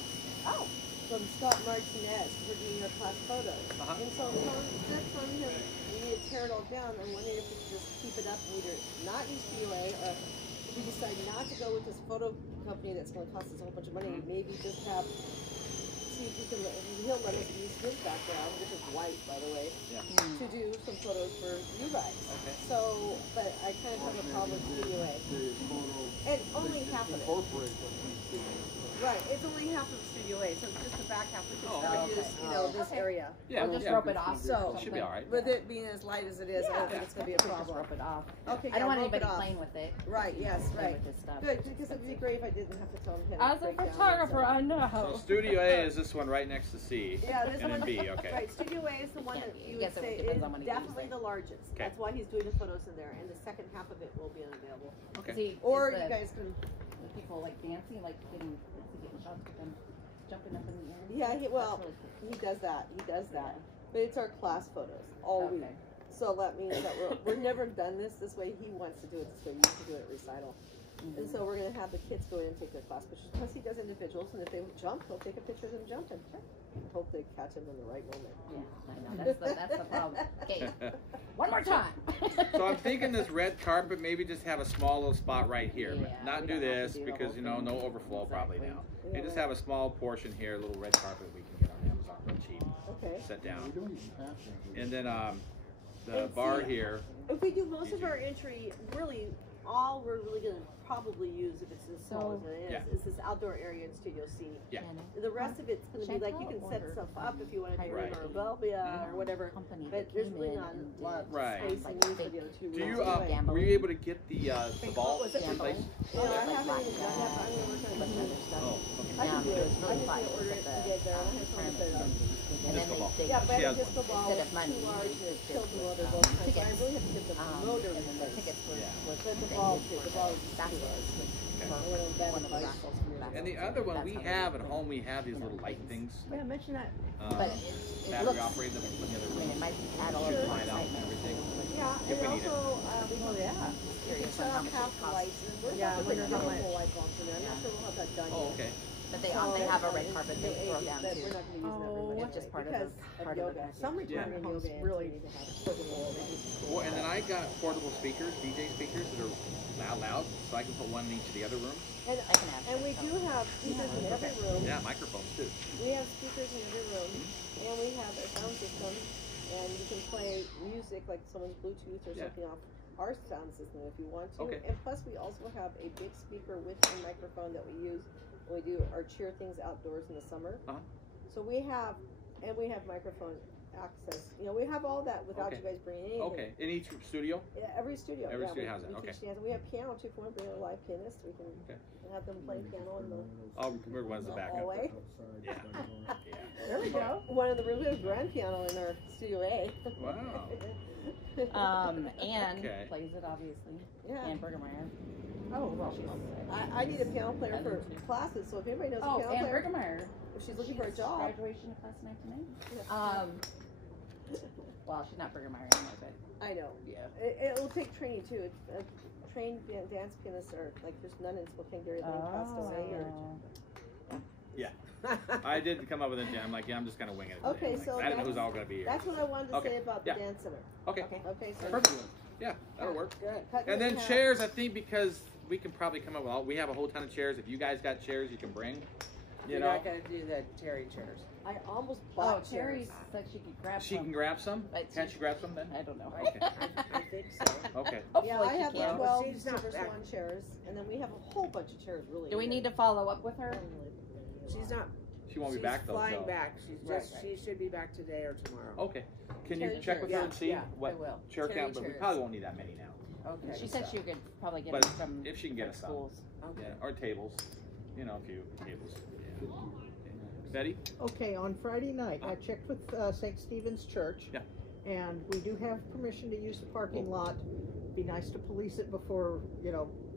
Oh. From Scott Martinez for doing your class photos. Uh-huh. And so instead of telling him we need to tear it all down, I'm wondering if we could just keep it up and either not use Studio A or if we decide not to go with this photo company that's going to cost us a whole bunch of money, maybe just have see if we can he'll let us use his background, which is white by the way, Yeah. to do some photos for you guys. Okay. So, but I kind of have a problem with Studio A. And only half of it. Right, it's only half of Studio A, so just the back half we can still okay. use, this Okay. area. Yeah. We'll just yeah. rope it off. So, Should be all right. with it being as light as it is, I don't think it's going to be a Just problem. rope it off. Okay, I don't want rope it anybody off. playing with it. Right, yes, Play right. with this stuff. Good, because it would be great if I didn't have to tell him. As a photographer, I So know. Studio A is this one right next to C. Yeah, this And then one. B, okay. Right, Studio A is the one Yeah, that I you guess would it say depends is on when you use definitely it. the largest. Okay. That's why he's doing the photos in there, and the second half of it will be unavailable. Okay. See, Or is you the guys can. people like dancing, like getting shots with them jumping up in the air. Yeah, well, That's really cool. he does that. He does that. But it's our class photos all week. Okay. So that means that we're never done this way. He wants to do it this way. We used to do it at recital. And so we're going to have the kids go in and take their class pictures. Plus he does individuals, and if they jump, he'll take a picture of them jumping. Hope they catch him in the right moment. Yeah, I know. That's the problem. Okay, one more time. So I'm thinking this red carpet, maybe just have a small little spot right here, but Yeah, not we do don't have this to do the because whole thing. no overflow probably Exactly. now. And just have a small portion here, a little red carpet we can get on Amazon real cheap. Okay. Set down. We don't even have to. And then the And bar see, here. If we do most of our entry, really, all we're really going to probably use, if it's as small as it Yeah. is this outdoor area in Studio C. Yeah. The rest of it's going to be like you can set stuff up if you want to do it or Velvia or whatever. Company But that there's came really in not and a lot of did, Right. space like, and room for big- the other two. Do you rooms. were you able to get the ball Was it in place? No, I haven't even done that, but I'm going to work on bunch of it. other stuff. Oh, okay. I can do it. It's really I just fun. need to order it It's to like get there. I the have someone set it up. and then Disco ball. they Yeah, but She I has just the ball Instead is of money, too large it's to just tilt the with, motor both times. So I tickets. really have to get the motor and then the replaced. tickets were Yeah. was But the they ball used too, for the ball is too basketball. large. Okay. I went on bad One of the advice. raffles from And the basketball. other one That's we how have they at do home, it. we have these little light things. Yeah, mention that. But it Battery looks, operated that we put in the other I mean, room. it might add a Shoot little more mine out and excitement. everything. Yeah, If and we need it. also, Curious on shut how off much half it the costs. lights. And we're Yeah, not I putting wonder how the much. whole light bulbs in there. I'm not Yeah. sure we'll have that done Oh, yet. okay. But they have a red carpet they throw down But too. we're not going to use that very much. It's just part of because the part of yoga. the Some Yeah. retirement homes really Yoga and really Well, and then I got portable speakers, DJ speakers that are loud, so I can put one in each of the other rooms. And, I can have and we do have speakers in every room. Yeah, microphones too. We have speakers in every room, and we have a sound system, and you can play music like someone's Bluetooth or something off our sound system if you want to. Okay. And plus, we also have a big speaker with a microphone that we use when we do our cheer things outdoors in the summer. So we have microphone access. You know, we have all that without you guys bringing anything. Okay, in each studio? Yeah, every studio. Every yeah, studio has it, we okay. teach dance. We have piano too. If you want to bring a live pianist, we can have them play piano in the We're one's the backup. hallway. Yeah. There we go. One of the rooms, we have a grand piano in our studio A. Wow. And Okay. plays it obviously. Yeah. And Burgermeyer. Oh, well, I need a piano player for classes, so if anybody knows a piano and player, Burgermeyer. if she's looking for a job. Graduation class of 1990. Well, she's not Burgermeyer anymore, but I know. yeah. It'll take training too. Trained dance pianists are like there's none in Spokane, Gary Lane passed away. Yeah. I did come up with it. I'm like, I'm just gonna wing it. Okay, so I don't know who's all gonna be here. That's what I wanted to say about the Yeah. dance center. Okay. Okay, so Perfect. Yeah, that'll work. Good. Cut And me then in half. chairs, I think, because we can probably come up with we have a whole ton of chairs. If you guys got chairs, you can bring. You You're know. not gonna do the Terry chairs. I almost bought Terry chairs. said she could grab She some. can grab some. But Can't she grab some then? I don't know. Okay. I think so. Okay. Hopefully Yeah, I she have can. like 12 She's not Silver back. Swan chairs, and then we have a whole bunch of chairs. Really. Do we need to follow up with her? She's not. She won't she's be back though. flying so. back. She's just. She should be back today or tomorrow. Okay. Can you Terry check with chairs. her and see Yeah, what I will. chair Terry count? But we chairs. probably won't need that many now. Okay. She said she could probably get But them from if she can get us some. schools. Okay. Yeah, or tables. You know, a few tables. Yeah. Betty? Okay, on Friday night, I checked with St. Stephen's Church. Yeah. And we do have permission to use the parking lot. Be nice to police it before,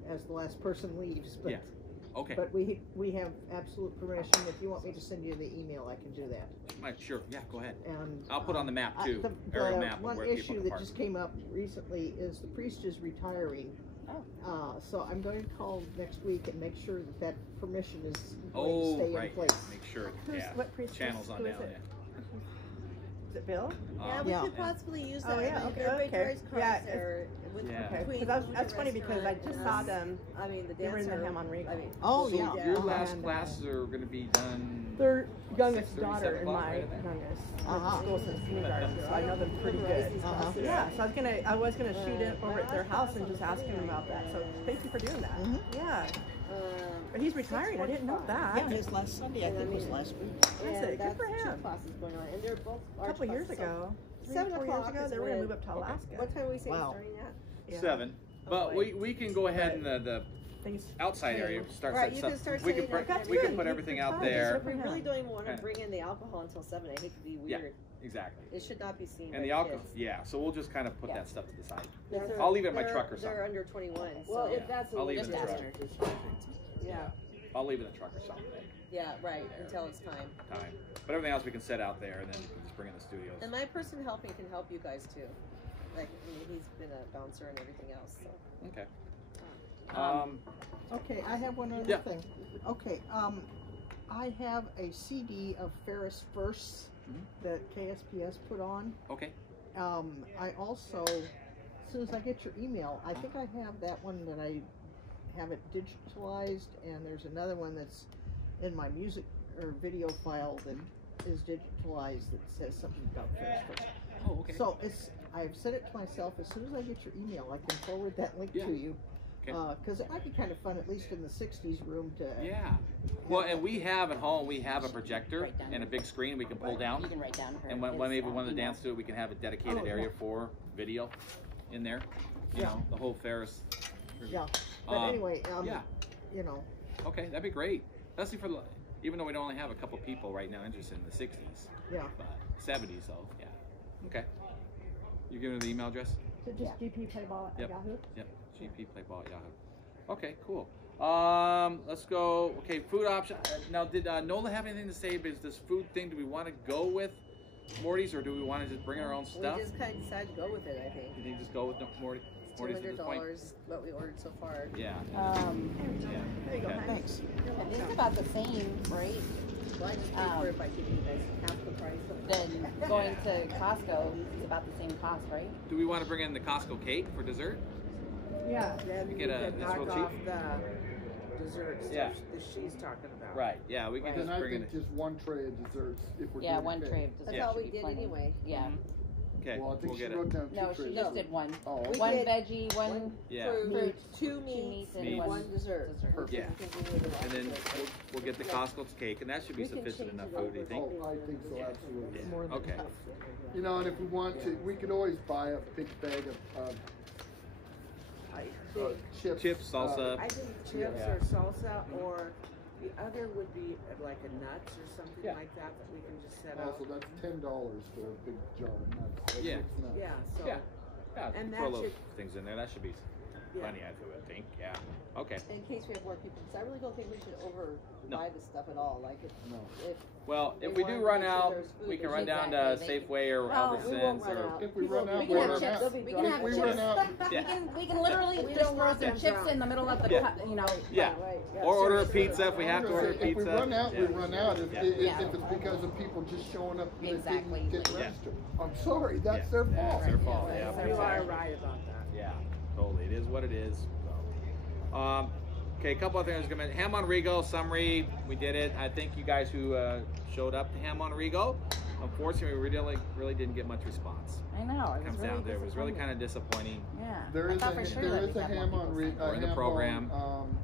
as the last person leaves. But, Yeah. Okay. But we have absolute permission. If you want me to send you the email, I can do that. Sure. Yeah, go ahead. And I'll put on the map too. The Aerial map of one where people issue can that park. just came up recently is the priest is retiring. So I'm going to call next week and make sure that permission is going to stay in place. Make sure. Who's- Yeah. what priest Channels is- on who down. is it? Is it Bill? Yeah, we Yeah. could possibly use that. Oh, yeah, I mean, okay, they're okay. Victoria's Yeah, Cross there with Yeah. Okay, between because the that's funny because I restaurant just and saw us. them. I mean, the They were in the dancer. Ham on Regal. I mean, Oh, So yeah. your last And, classes are going to be done. Their youngest 6:30, daughter 7 and o'clock, my right there? youngest Uh-huh. school since kindergarten, so I know them pretty good. Yeah, so I was gonna shoot it over at their house and just ask him about that. So thank you for doing that. Mhm. Yeah, but he's retiring. I didn't know that. Yeah, his last Sunday, I think was last week. That's it. And Good that's for the him. two classes going on, and they're both A couple years ago, 7 4 years o'clock ago, is they were gonna when- move up to Alaska. What time are we saying Wow. starting at? Yeah. 7. But Oh, we can go ahead in the Things outside area start Right, setting you can stuff. start We can setting put up that we can way. put everything out Fine, there. just We really don't even want to Kinda. bring in the alcohol until 7. I hate to be Yeah. weird. Exactly. It should not be seen by And the alcohol, kids. yeah. So we'll just kind of put Yeah. that stuff to the side. They're- I'll leave it in my they're- truck or something. They're under 21. Well, so. if that's I'll leave it in the Just truck. ask her. Yeah, I'll leave it in the truck or something. yeah, right, until it's time. Time. But everything else we can set out there, and then we can just bring in the studios. And my person helping can help you guys too. Like, he's been a bouncer and everything else, so. Okay. Okay, I have one other Yeah. thing. Okay, I have a CD of Ferris Verse that KSPS put on. Okay. I also, as soon as I get your email, I think I have that one that I have it digitalized, and there's another one that's in my music or video file that is digitalized that says something about Ferris Verse. Oh, okay. So I've sent it to myself. As soon as I get your email, I can forward that link Yeah. to you. Okay. Because it might be kind of fun, at least in the 60s room, to Yeah. Well, and we have at home, we have a projector Write down and a big screen we can pull You down. can write down her. And when his, maybe one of the email. dance to it, we can have a dedicated Oh, area yeah. for video in there. You Yeah. know, the whole Ferris. Yeah. But anyway, yeah. you know, Okay, that'd be great. Especially for, even though we only have a couple people right now interested in the 60s. yeah. But 70s though, yeah. Okay. You giving her the email address? So just GP-Playball at Yep. Yahoo. Yep. GP Playball at Yahoo. Okay, cool. Let's go. Okay, food option. Now, did Nola have anything to say? Is this food thing? Do we want to go with Morty's, or do we want to just bring our own stuff? We just kind of decided to go with it, I think. You think just go with Morty? 40s at this point. $200 what we ordered so far. Yeah. There you go. Okay. Thanks. I think it's about the same, right? Well, I just paid for it by keeping you guys half the price. Then going to Costco is about the same cost, right? Do we want to bring in the Costco cake for dessert? Yeah, then You we get a- can it's knock real off cheap. the dessert stuff Yeah. that she's talking about. Right. Yeah, we can Then just I bring in. think just one tray of desserts if we're Yeah, doing one cake. tray of dessert. That's all should we be did plenty. anyway. Yeah. Okay, Well, I think we'll she get it. wrote down two No, trays. she just did one. Oh, We One did veggie, one Yeah. fruit, two meats, meats, and Meats. one dessert. Perfect. Yeah. And then we'll get the Costco cake, and that should be We can sufficient change enough it food, do you think? Oh, I think so, absolutely. Yeah. More than Okay. enough. You know, and if we want to, we could always buy a big bag of chips. Chips, salsa. I think chips Yeah. or salsa, or the other would be like a nuts or something Yeah. like that we can just set out. Also, that's $10 for a big jar of nuts. That's Yeah. six nuts. Yeah, so, Yeah. Yeah, And throw that little should- things in there. That should be yeah. plenty, I think. Yeah. Okay. In case we have more people, because I really don't think we should No. buy this stuff at all. Like, No. if Well, They if we wanted do to run make sure out, there's food, we can there's run down to exactly, they- Safeway or we Albertsons won't run or. out. If we run out, We we'll can have run chips. out. We can have If we chips. run out, Yeah. We can literally We just don't throw want some them chips drunk. in the middle of the, Yeah. you know. Yeah. right, yeah. Or order a pizza if we have to order a If pizza. we run out, we Yeah. run out. If, Yeah. Yeah. if it's because of people just showing up that Exactly. didn't get Yeah. registered, I'm sorry, that's Yeah. their Yeah, fault. it's their fault. Right. Yeah. Right. You are exactly. right about that. Yeah, totally. It is what it is. So, okay, a couple of things. Ham on Rigo summary. We did it. I think you guys who showed up to Ham on Rigo, unfortunately, we really didn't get much response. I know. It was Comes really down there. It was really disappointing. kind of disappointing. Yeah. There I is thought a for sure there that is we'd a have more ham on people re, sign a up. During the ham program. on,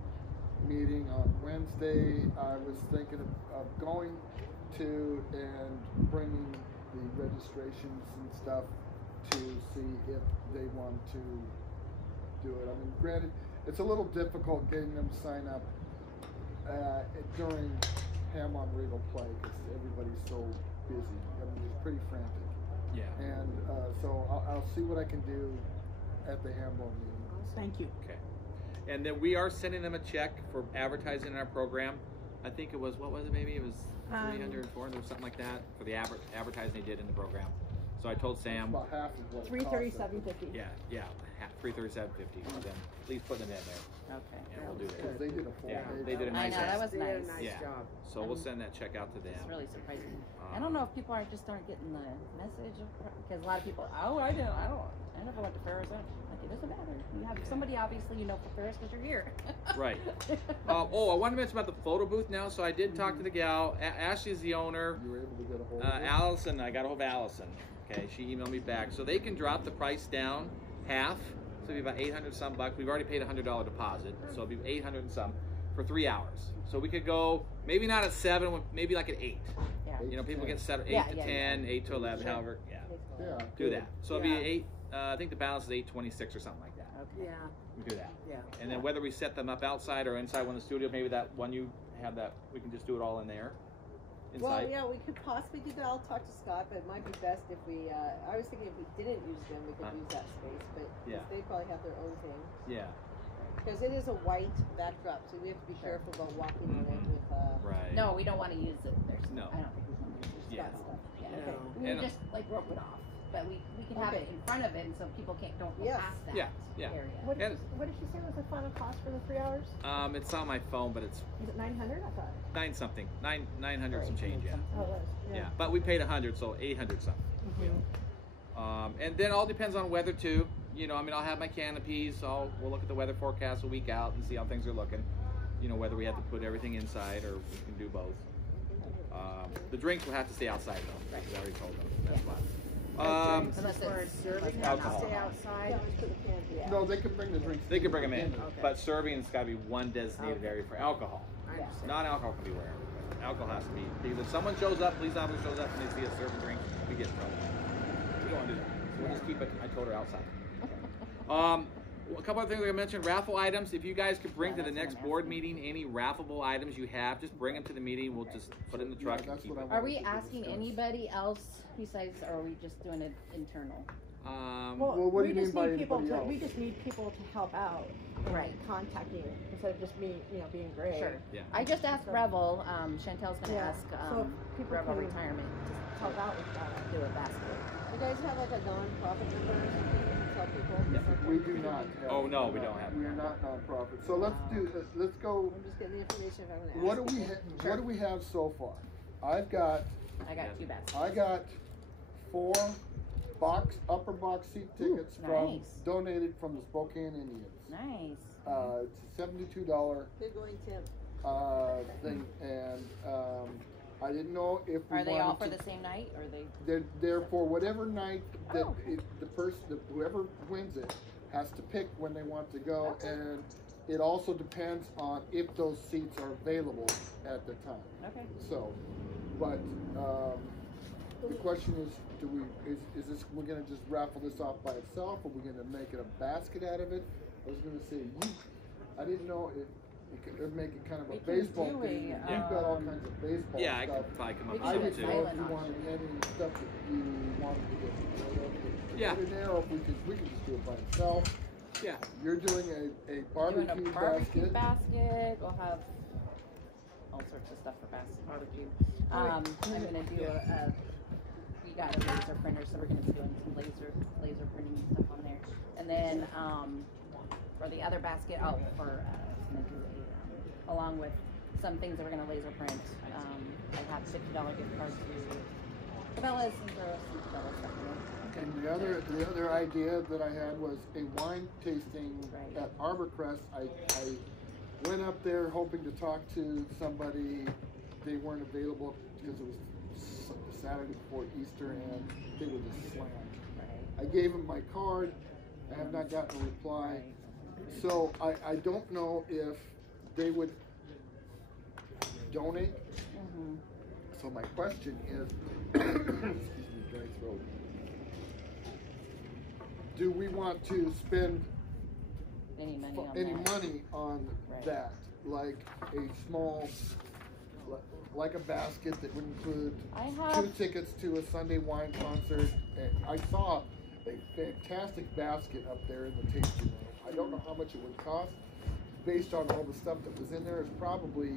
meeting on Wednesday. I was thinking of going to and bringing the registrations and stuff to see if they want to do it. I mean, granted, it's a little difficult getting them to sign up during Ham on Regal play because everybody's so busy. I mean, it's pretty frantic. Yeah. And so I'll see what I can do at the handball meeting. Thank you. Okay. And then we are sending them a check for advertising in our program. I think it was, what was it, maybe? It was 300, 400, or something like that for the advertising they did in the program. So I told Sam, About half of what it costs. $337.50. yeah, $337.50. So then please put them in there, Okay. and we'll do Because that. they did a full Yeah, page. they did a I nice know, that was They did a nice. nice Yeah. job. So we'll send that check out to them. It's really surprising. I Um, don't know if people aren't getting the message because a lot of people. Oh, I never went to Ferris. Like, it doesn't matter. You have somebody obviously you know for Ferris because you're here. Right. I wanted to mention about the photo booth now. So I did talk to the gal. Ashley's the owner. You were able to get a hold of it? Allison, I got a hold of Allison. Okay, she emailed me back. So they can drop the price down half. So it'll be about 800 some bucks. We've already paid a $100 deposit. So it'll be 800 and some for 3 hours. So we could go maybe not at 7, maybe like at 8. Yeah. You know, people get set at 8 Yeah, to yeah, 10, 8 to 11, however. Yeah. Yeah. Do that. So it'll be Yeah. 8. I think the balance is 826 or something like that. Okay. Yeah, We do that. yeah. And then whether we set them up outside or inside one of the studio, maybe that one you have that we can just do it all in there. Well, Inside. yeah, we could possibly do that. I'll talk to Scott, but it might be best if we, I was thinking if we didn't use them, we could use that space, but 'cause Yeah. they probably have their own thing. Yeah. Because it is a white backdrop, so we have to be careful about walking on it with, Right. No, we don't want to use it. There's No. I don't think we can use it. Yeah. Scott stuff. Yeah. No. We And- would just like rope it off, but we can have it Okay. in front of it, and so people don't go Yes. past that Yeah, yeah. area. What And- did she say was the final cost for the 3 hours? It's on my phone, but it's Was it 900? I thought. 9 something, 900 some change. Yeah. Oh, it was. Yeah. But we paid 100, so 800 something. Mm-hmm. And then all depends on weather too. You know, I mean, I'll have my canopies. So we'll look at the weather forecast a week out and see how things are looking. You know, whether we have to put everything inside or we can do both. The drinks will have to stay outside though. I already told them. That's why. Unless For it's serving, have to alcohol. stay Yeah, outside. just put the can yeah. No, they can bring the drinks. They can bring them in, Okay. but serving's got to be one designated Okay. area for alcohol. I understand. Non-alcohol can be wherever, but alcohol has to be. Because if someone shows up, police officer shows up and they see us serving drinks, we get in trouble. We don't want to do that. So we'll just keep it. I told her outside. A couple of things like I mentioned, raffle items. If you guys could bring to the next board meeting any raffleable items you have, just bring them to the meeting. We'll just put it in the truck and that's keep what it. I Are we wanted to asking discuss. anybody else besides, or are we just doing it internal? Well, what do you mean by anybody else? We just need people to help out, Right. contacting instead of just me, being great. Sure. Yeah. I just asked Revel. Chantel's gonna Yeah. ask So if people Revel can retirement Help out with that. to do a basket. You guys have like a non-profit number or something you can tell people? We do not have. Oh, no, we don't have. We are not nonprofit. So let's go. I'm just getting the information if I'm gonna What do ask we people. what do we have so far? I got 2 baskets. 4 upper box seat tickets nice. donated from the Spokane Indians. Nice. It's a $72 Good going, Tim. thing, and I didn't know if we Are they all wanted for to- the same night, or are they? They're for whatever night that Oh, okay. whoever wins it has to pick when they want to go, and it also depends on if those seats are available at the time. Okay. So, but the question is, is this, we're gonna just raffle this off by itself, or we're gonna make it a basket out of it? I was gonna say, I didn't know if you could make it kind of a We can baseball do thing. a, You've got all kinds of baseball Yeah, I stuff. could probably come up We with can I do a something didn't too. know if silent you auction. wanted any stuff that you wanted to get rid of, Yeah. put in there, or if we could just do it by itself. Yeah. You're doing a Doing barbecue a barbecue basket. basket. We'll have all sorts of stuff for barbecue. I'm gonna do we got a laser printer, so we're gonna be doing some laser printing stuff on there. And then for the other basket, I was gonna do along with some things that we're gonna laser print. I have $50 gift card to Cabela's and throw some Cabela's stuff in there. And the other idea that I had was a wine tasting Right. at Arborcrest. I went up there hoping to talk to somebody. They weren't available because it was Saturday before Easter, and they were just slammed. Right. I gave them my card. I have not gotten a reply. Right. So I don't know if they would donate. Mm-hmm. So my question is, excuse me, dry throat. Do we want to spend Any money on any that? money on Right. that? Like a small, like a basket that would include I 2 have tickets to a Sunday wine concert. And I saw a fantastic basket up there in the tasting room. I don't know how much it would cost. Based on all the stuff that was in there, it's probably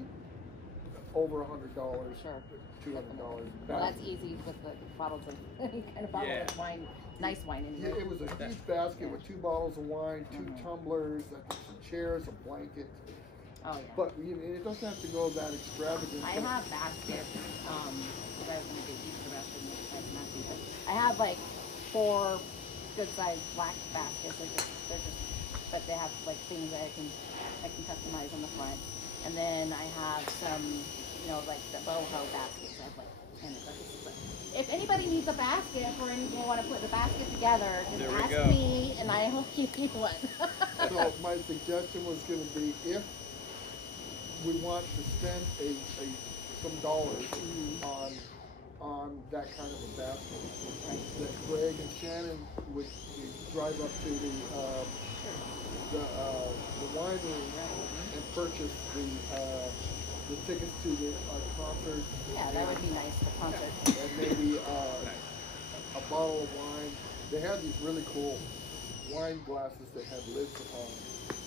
over $100, Sure. $200. Well, that's easy with the bottles of any kind of bottle Yeah. of wine, nice wine in Yeah, here. it was a huge basket with 2 bottles of wine, 2 tumblers, I think some chairs, a blanket. Oh yeah. But it doesn't have to go that extravagant. I have baskets. Because I was gonna do Easter basket and nothing, but I have like 4 good-sized black baskets. They're just, but they have like things that I can customize on the front. And then I have some, like the boho baskets. I have like 10 of those. But if anybody needs a basket or anything you want to put the basket together, just There we ask go. me and I will give you one. So my suggestion was going to be, if we want to spend some dollars on that kind of a basket, that Greg and Shannon would drive up to the winery and purchase the tickets to the concert. Yeah, that would be nice. The concert. And maybe a bottle of wine. They had these really cool wine glasses that had lids on.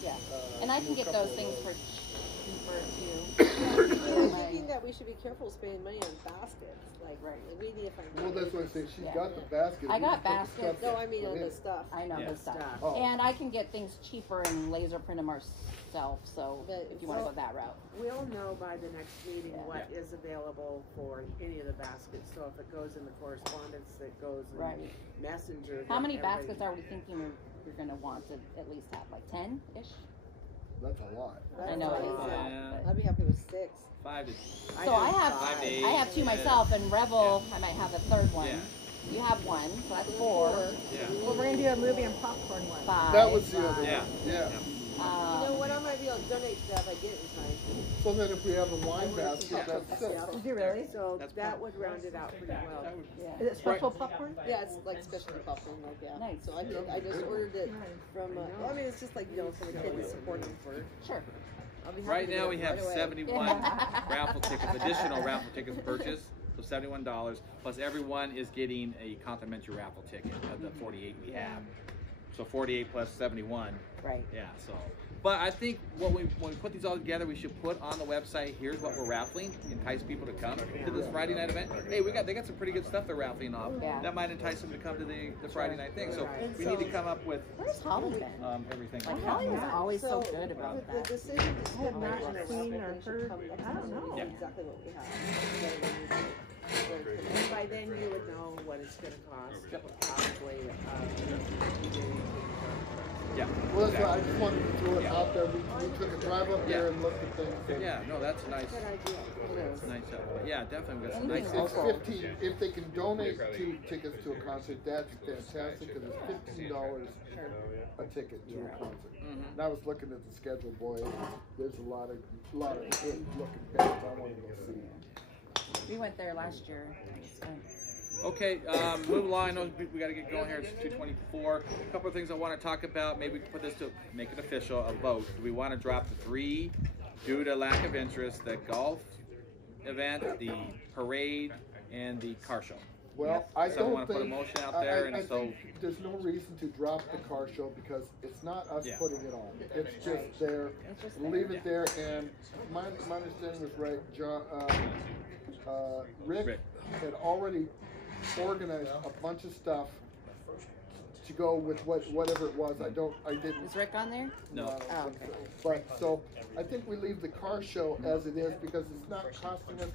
Yeah, and I can get those things for cheaper too. I'm thinking that we should be careful spending money on baskets. Like, we need to find. Well, that's what I say. She's Yeah. got the basket. I We got can put the baskets. stuff No, I mean on in. the stuff. I know Yeah. the stuff. Oh. And I can get things cheaper and laser print them ourselves, so But- if you want to go that route. We'll know by the next meeting Yeah. what is available for any of the baskets, so if it goes in the correspondence, that goes in Right. messenger. How then many everybody- baskets are we thinking we're going to want to at least have? Like 10-ish? That's a lot. I know it is a lot. Yeah. But. I'd be happy with 6. 5 to So I have have 5 to 8. I have 2 myself, and Revel, I might have a 3rd one. Yeah. You have 1, so that's 4. Yeah. Well, we're gonna do a movie and popcorn one. 5. That was the other Yeah. one. Yeah. You know what? I might be able to donate to that if I get it in time. So then if we have a wine basket, that's 6. Did you really? So That's that fine. would round it out pretty well. Yeah. Is it special popcorn? Yeah, it's like specialty popcorn, like Nice. So I just ordered it from. I mean, it's just like for the kids to support them for. Sure. I'll be happy Right to now do we it have right away. 71 raffle tickets, additional raffle tickets purchased, so $71. Plus everyone is getting a complimentary raffle ticket of the 48 we have. So 48 plus 71. Right. Yeah. So But I think when we put these all together, we should put on the website, here's what we're raffling, entice people to come to this Friday night event. Hey, they got some pretty good stuff they're raffling off. Yeah. That might entice them to come to the Friday night thing. So we need to come up with Where's Holly been? everything. Like Holly was always so good about The that. decision to spend not money on a seen or weapon should heard. come next I don't month. know. Yeah. Exactly what we have. And by then you would know what it's gonna cost, probably, Yeah. Well, that's why I just wanted to throw it out there. We took a drive up there and looked at things. Yeah, no, that's nice. good idea. That's nice. But yeah, definitely we got some nice It's things. 15. If they can donate 2 tickets to a concert, that's fantastic because it's $15 a ticket to a concert. And I was looking at the schedule, boy. There's a lot of good looking bands I want to go see. We went there last year. It was fun. Okay, move along. I know we got to get going here. It's 2:24. A couple of things I want to talk about. Maybe we can put this to make it official. A vote. Do we want to drop the 3 due to lack of interest? The golf event, the parade, and the car show. Well, I So I don't want to put a think. motion out there, I and so think there's no reason to drop the car show because it's not us Yeah. putting it on. It's just there. It's just Leave it there. And my understanding was right. John, Rick had already organized a bunch of stuff to go with whatever it was. I didn't. Is Rick on there? no. I don't Oh, think so. But so I think we leave the car show as it is because it's not costing us.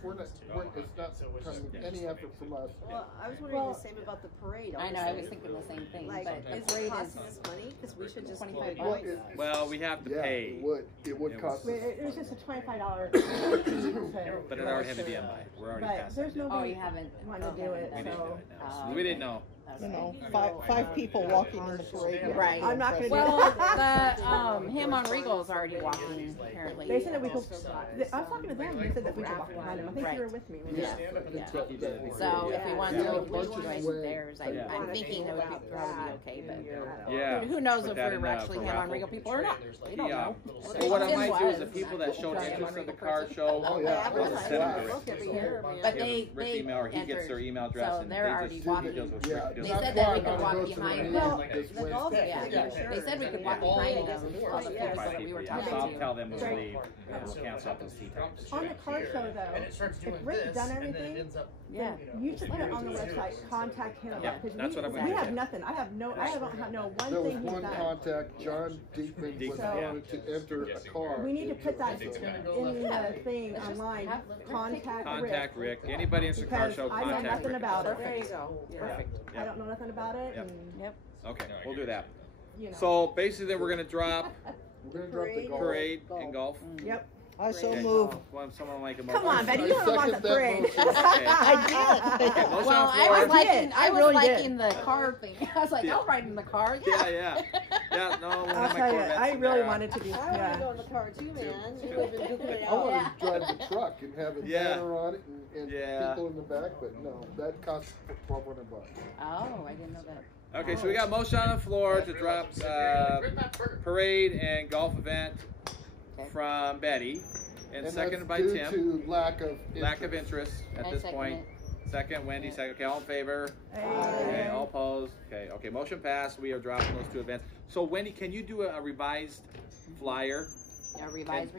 It's not coming any effort from us. Well, I was wondering the same about the parade. I know. I was thinking the same thing. Like, But is the parade it costing is us money? Because we should just keep $25 it Well, going. Well, we have to yeah, pay, it would cost us. It was just a $25 but it already had to be in by. We're already But past there's that. Oh, nobody you haven't wanting to do it, We didn't do so. it. No. We didn't know. You know, five people walking in the parade. Right. I'm not gonna do Well, that. the him on Regal's already walking apparently. They said that we could. I was talking to them. They said that we could walk behind them. I think you were with me. Yeah. So if we want to merchandise theirs, I'm thinking that would be probably okay. But Yeah. who knows Put if that we're in, actually for him on raffle. Regal people or not? We don't know. So what I Tim might do is the was. people that showed Right. interest in the car show, Oh, yeah. I'll just send them to Rick. But Give they Rick email or he gets their email address so and they're they already just walking. deals with Yeah, Rick. They Deals said with that we Rick. could walk Goes to the behind meeting them. this The Wednesday. golf Yeah, thing, they said we could walk behind them, all the people that we were talking So I'll tell to. them when we leave, and we'll cancel out those seat times. On the car show though, if Rick's done everything, Yeah. you should put it on the website. Contact him. Yeah, because that's what I'm gonna we do. have nothing. I don't know one There was thing he's one done. contact, John Deepman, was Deepman, yeah. wanted to enter a car. We need to put that in So- the thing online. Contact Rick. Anybody in the car Because show, I know contact nothing Rick. about it. There you go. Perfect. I don't know nothing about it, Yep. and Yep. Okay, we'll do that. you know. So basically then we're gonna drop We're gonna drop the golf. parade and golf. Yep. I so Okay. move. Want someone make a motion? Come on, Betty. I You don't want second the that parade. motion. Okay. I did. Okay, motion Well, on the I floor. was liking, did. I I was really liking did. the car thing. I was like, Yeah. I'll ride in the car. Yeah, yeah. Yeah, no, we'll I'll have my tell you, Corvettes I in really there. wanted to be. I want to Yeah. go in the car too, man. You live in duking it I out. wanted to drive the truck and have a Yeah. banner on it and Yeah. people in the back, but no, that cost $1,200. Oh, I didn't know that. Okay, so we got motion on the floor to drop parade and golf event from Betty, and seconded by due Tim. to lack of interest. Lack of interest at I this second point. it. Second, Wendy, second. Okay, all in favor? Okay, all opposed? Okay, motion passed. We are dropping those 2 events. So Wendy, can you do a revised flyer? Yeah, revised.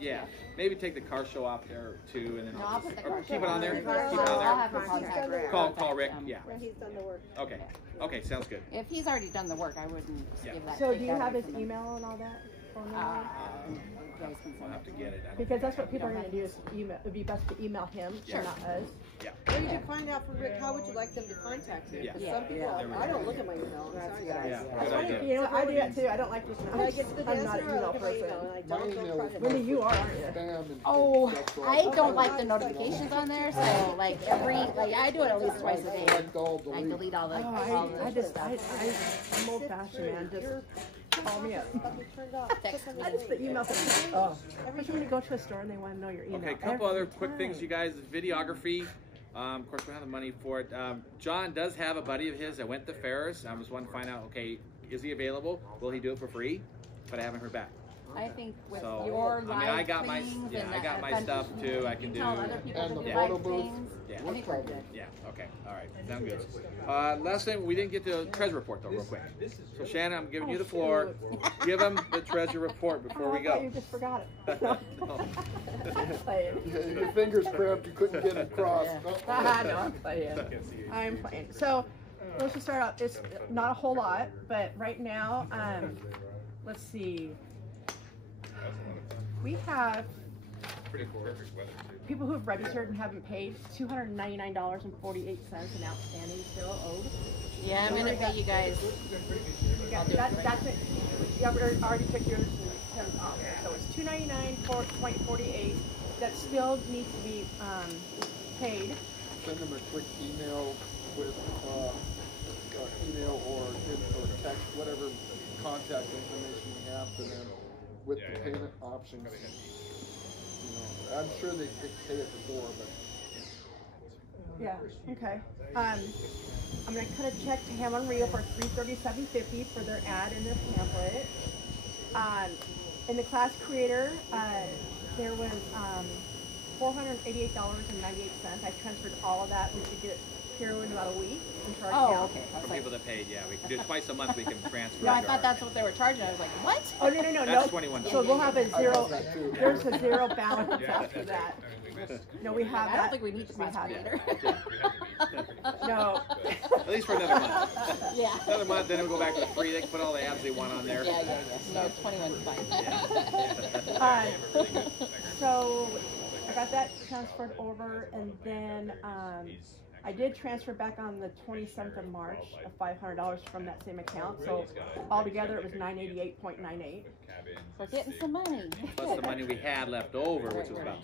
Yeah, maybe take the car show off there too, and then No, I'll put the or car keep show it on there. on. Keep it I'll on have him Contact contact Rick. Call Rick. Yeah. Where he's done the work. Okay. Okay, sounds good. If he's already done the work, I wouldn't Yeah. give that. So take do you that have away his from him. email and all that? Phone number? You guys can We'll send have it to to get me. it. I don't Because that's what people are going to do is email. It would be best to email him, Sure. not us. Or you can find out from Rick, how would you like them to contact you? Yeah. 'Cause Yeah. some people, There we I go. don't look at my email. I'm sorry, guys. Yeah, That's good why, idea. you know, I do that too. I don't like this. When I get to the I'm not an desert, I email look at my email, person. and I My don't email go is private. Wendy, you are, aren't you? spam and Oh, stuff, so I don't like the notifications on there, so like I do it at least twice a day. select all, I delete. delete all the, Oh, all the I'm old fashioned, man. Just call me up. Turned off. text Click on me. I just the email. Oh, especially when you go to a store and they want to know your email. Okay, a couple every other quick things, time. you guys. Videography. Of course, we don't have the money for it. John does have a buddy of his that went to Ferris. I just wanting to find out, okay, is he available? Will he do it for free? But I haven't heard back. I think with So, your I mean, live I got my things yeah, and I got my fun- stuff too. I can do. tell other people And to the do photo live booth. things. Yeah. I think we're good. Yeah. Okay. All right. Sound good. Last thing, we didn't get the treasure report though, real quick. So Shannon, I'm giving you the floor. Give them the treasure report before we I thought go. you just forgot it. No. I'm playing. Your fingers cramped, you couldn't get it across. No, I'm playing. I'm playing. So let's just start out. It's not a whole lot, but right now, let's see. We have people who have registered and haven't paid $299.48 in outstanding still owed. Yeah, I'm gonna pay you guys. That's it. You already took yours and sent it off there. So it's $299.48 that still needs to be paid. Send them a quick email with email or text, whatever contact information we have to them with the payment options. You know, I'm sure they pay at the door, but Yeah. Okay. I'm gonna cut a check to Ham on Rio for $337.50 for their ad in their pamphlet. In the class creator, there was $488.98. I transferred all of that. We should get it here in about a week into our account. Okay. I was For like, people that paid, yeah, we can do it twice a month. We can transfer. no, I to thought our- that's what they were charging. I was like, what? Oh no. That's $21. So we'll have a I zero. got that too. There's a zero balance after that. No, we have I that. don't think we need to We class have creator. No. At least for another month. Yeah. Another month, then we'll go back to the free. They can put all the ads they want on there. Yeah. No, 21's fine. So I got that transferred over, and then I did transfer back on the 27th of March of $500 from that same account. So altogether it was $988.98. We're getting some money. Plus the money we had left over, which was about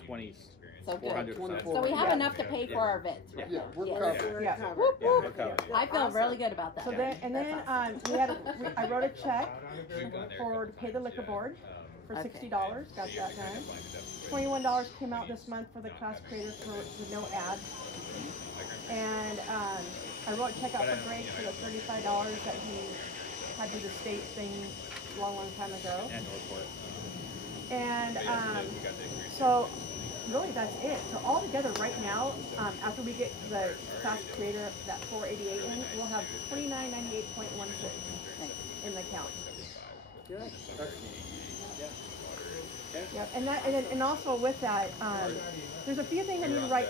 So good. 2,400 or something. So we have enough to pay for our event. yeah, we're Yes. covered. Yeah. Whoop, Yeah, whoop. we're covered. I feel really good about that. So then, and then I wrote a check to pay the liquor board for $60. Got that done. $21 came out this month for the class creator for the no ad. And I wrote a check out for Greg for the $35 that he had to do the state thing a long time ago. Annual report. And so really that's it. So all together right now, after we get the class creator that 488 in, we'll have 2998.16 in the account. Good. Yep, and also with that, there's a few things I need to write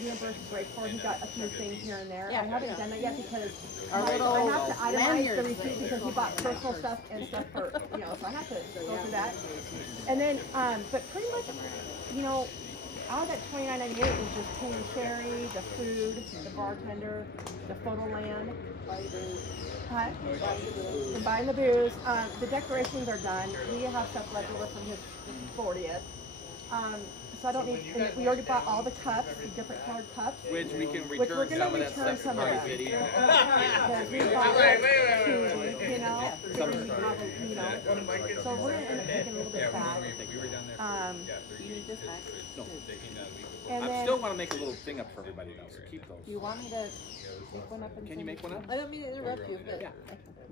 reimburse Greg for. He got a few things here and there. Yeah. I haven't done that yet because Our I little have to itemize the lanyards receipt that because he bought personal stuff and stuff for so I have to go through that. And then, but pretty much, out of that $29.98 is just paying Sherry, the food, the bartender, the photo land. Huh? And buying the booze. The decorations are done. We have stuff left over from his 40th. So I don't need, and we already bought all the cups, the different colored cups. Which we can Which we're return gonna some of that return stuff some to of Party that. City. Because we bought like two, figuring we'd have a, so we're gonna end up taking a little bit back. You need this back? No. And I then, still want to make a little thing up for everybody though, so keep those. Do you want me to make one up and Can you send make it one to up? I don't mean to interrupt you, but Yeah.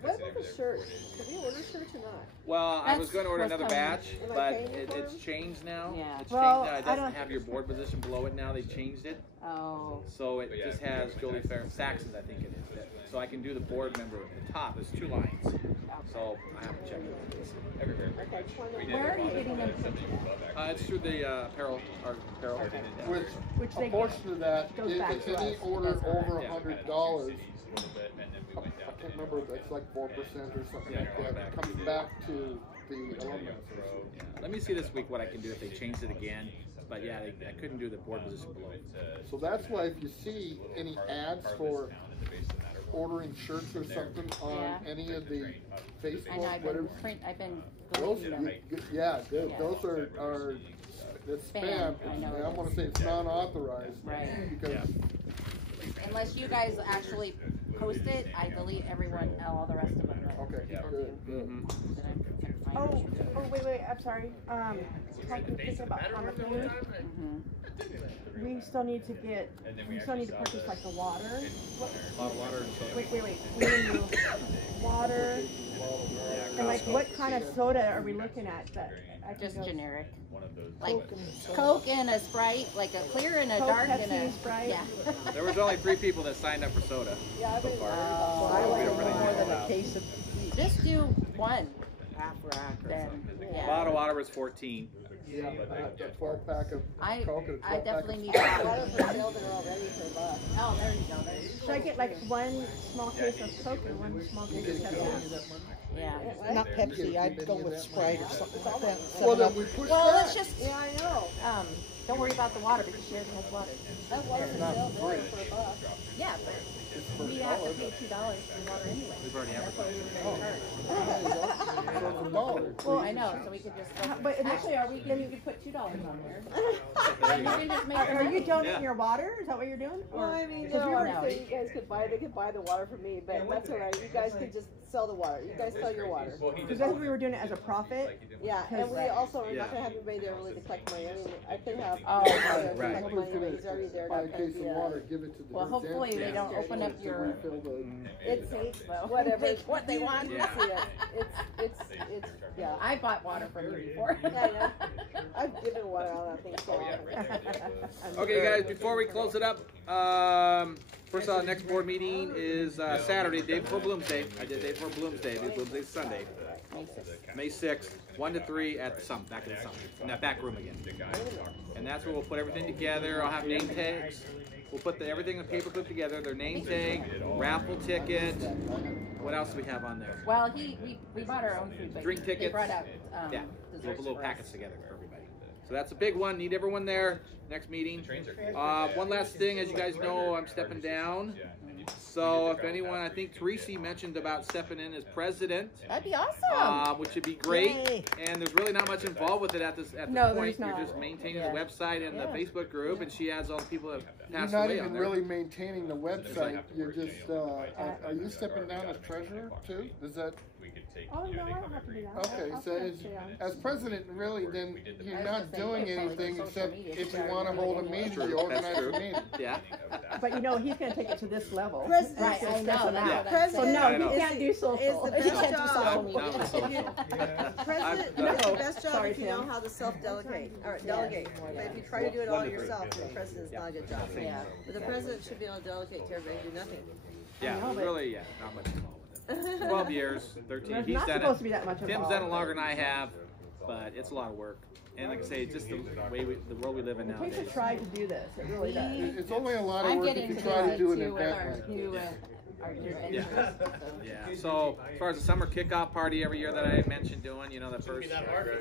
what about the shirts? Can we order shirts or not? Well, I was That's going to order what's another coming. batch, Am I but paying for it's them? changed now. Yeah. It's Well, changed now. It I doesn't don't- have your board position below it now. They changed it. Oh. So it just has Jolie Ferris Saxons, I think it is. So I can do the board member at the top. There's 2 lines. So I have to check it. Okay, just wanted to- Where are you getting them from? It's through the apparel. Yeah. which A they portion of that, goes back to any us. order over Yeah. $100, I can't remember, that's like 4% or something like that, it comes back to the alumni association. Yeah. Let me see this week what I can do if they changed it again. But yeah, I couldn't do the board position below. So that's why if you see any ads for ordering shirts or something on Yeah. any of the I know Facebook, I've whatever, been those, deleting them. those are that's spam. I know. And I want to say it's non-authorized. Right. Because Unless you guys actually post it, I delete all the rest of them. okay, good. Then I'm fine Oh, wait, I'm sorry. Thinking about farmer food. We still need to purchase like the water. A lot of water and soda. Wait. We need to do water. And like what kind of soda are we looking at that? Just generic. Like Coke and a Sprite, like a clear and a dark and a Sprite. Yeah. There was only 3 people that signed up for soda so far. I like don't really more know than about. a case of each. Just do one. Half rack or Then something. A yeah. bottle of water was 14. Yeah, a 12 pack of I Coke and a 12 I definitely need Water that. for sale, they're already for a buck. Oh, there you go. There you Should I get like one small case of Coke and one small case of Pepsi? go. Yeah. Not Pepsi, I'd go with Sprite or something like that. Well, then we push Well, that. let's just Yeah, I know. don't worry about the water because she already has water. That water for sale, they're for a buck. Yeah, but we have to pay $2 for water anyway. We've already That's what advertised. we were going to charge. So it's $1. Well, I know, so we could just. But Actually, are we? Then you could put $2 on there. You can just make Are you donating Yeah. your water? Is that what you're doing? Well, I mean, Because we were no. so you guys could buy, they could buy the water for me, but that's all right. You guys could just sell the water. You guys sell your water. Because I think we were doing it as a profit. Yeah, and we Right. also are Yeah. not gonna have anybody there really to collect money. I mean, I could have. Oh, there right. to Right. collect money, but he's already there. Buy a not gonna case of be, water, give it to the Well, hopefully they don't open up your refill the. It's though. whatever. Take what they want. You see it. It's yeah. I bought water from you before. Yeah, I know. I've given water out, I think, so often. Okay, guys, before we close it up, first of all, next board meeting is Saturday, day before Bloomsday. I did day before Bloomsday. Bloomsday's Sunday. May 6th, 1 to 3 at the Summit, back at the Summit, in that back room again. And that's where we'll put everything together. I'll have name tags. We'll put everything in paperclip together. Their name tag, raffle ticket. What else do we have on there? Well, we bought our own food, but Drink they tickets. brought out Yeah, we'll desserts put little for us. packets together for everybody. So that's a big one. Need everyone there. Next meeting. One last thing, as you guys know, I'm stepping down. So if anyone, I think Teresi mentioned about stepping in as president, That'd be awesome. which would be great. Yay. And there's really not much involved with it at this No, point. there's You're not. just maintaining Yeah. the website and the Facebook group, and she adds all the people that You're passed not away even on there. really maintaining the website. You're just. Are you stepping down as treasurer too? Is that Oh, no, I don't have to do that. okay? I'll So stay on. as president, really, then you're I was not gonna say, doing you could probably anything go social except media if you start want to hold a really meeting, True. you organize That's a true. meeting. Yeah. But you know, he's gonna take it to this level. President- Right, I know. Step him That's out. what I'm So saying. no, I know. he can't do social. Is the He best can't do job- social I'm media. the social. President, No. the best job Sorry, if you know Tim. how to self-delegate, or delegate. But if you try to do it all yourself, then the president's not a good job. Yeah. But the president should be able to delegate to everybody and do nothing. Yeah, know, there's but- really, not much involved with it. 12 years, 13. There's He's not done supposed it. to be that much Tim's involved. done it longer than I have, but it's a lot of work. And like I say, just the way the world we live in It takes nowadays. a try to do this. It really does. It's only a lot of I'm work getting if you to try to it do an too with event our like new, this. our new Yeah. entrance, so. Yeah. So as far as the summer kickoff party every year that I mentioned doing, the first, summer,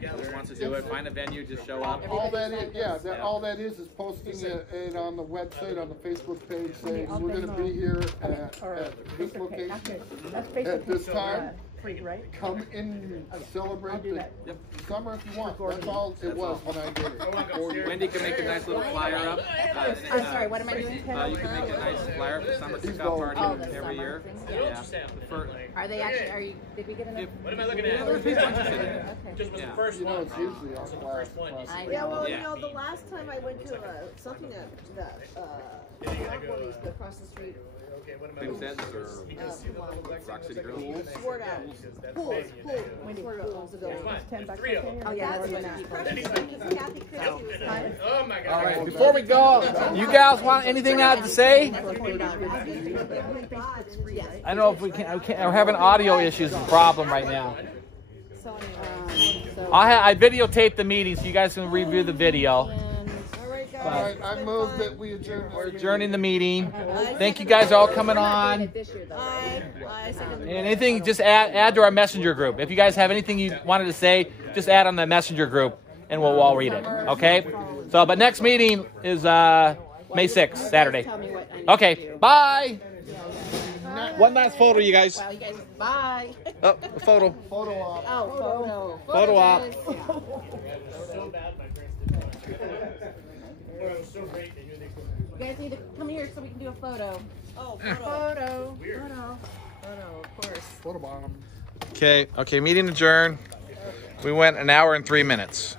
whoever wants to do it, find a venue, just show up. All that is, all that is posting it on the website, on the Facebook page, saying we're going to be here at this Facebook page. Not location. good. That's Facebook At this page, time. Free, right? Come in, I'll celebrate do the that. summer if you want. That's all it was when I did it. 4 years. Wendy can make a nice little flyer up. I'm sorry, what am I doing? You can make a nice flyer for the summer He's kickoff going. party Oh, the every summer year. thing? Yeah. Are they actually, did we get enough? What am I looking at? There's people interested in it. Okay. Yeah. You know, it's usually our class. I Yeah, well, Yeah. the last time I went to something that Rockwoodies across the street, Things Eds or Rock City Girls. swore out. Pools, swore out pools ago. It's $10 okay? Oh, yeah, that's what Kathy Christie was saying. All right, before we go, you guys want anything now to say? I don't know if we can. We're having audio issues. Is a problem right now. I videotaped the meeting, so you guys can review the video. All right, I move that we adjourn. We're adjourning the meeting. Thank you guys all coming on. I second And anything, just add to our messenger group. If you guys have anything you wanted to say, just add on the messenger group, and we'll all read it. Okay? So, but next meeting is May 6th, Saturday. Okay, bye. One last photo, you guys. Well, you guys, bye. Oh, a photo. Photo op. Oh, photo. Photo op. You guys need to come here so we can do a photo. Oh, Photo. Oh no, of course. Photobomb. Okay, meeting adjourned. We went an hour and 3 minutes.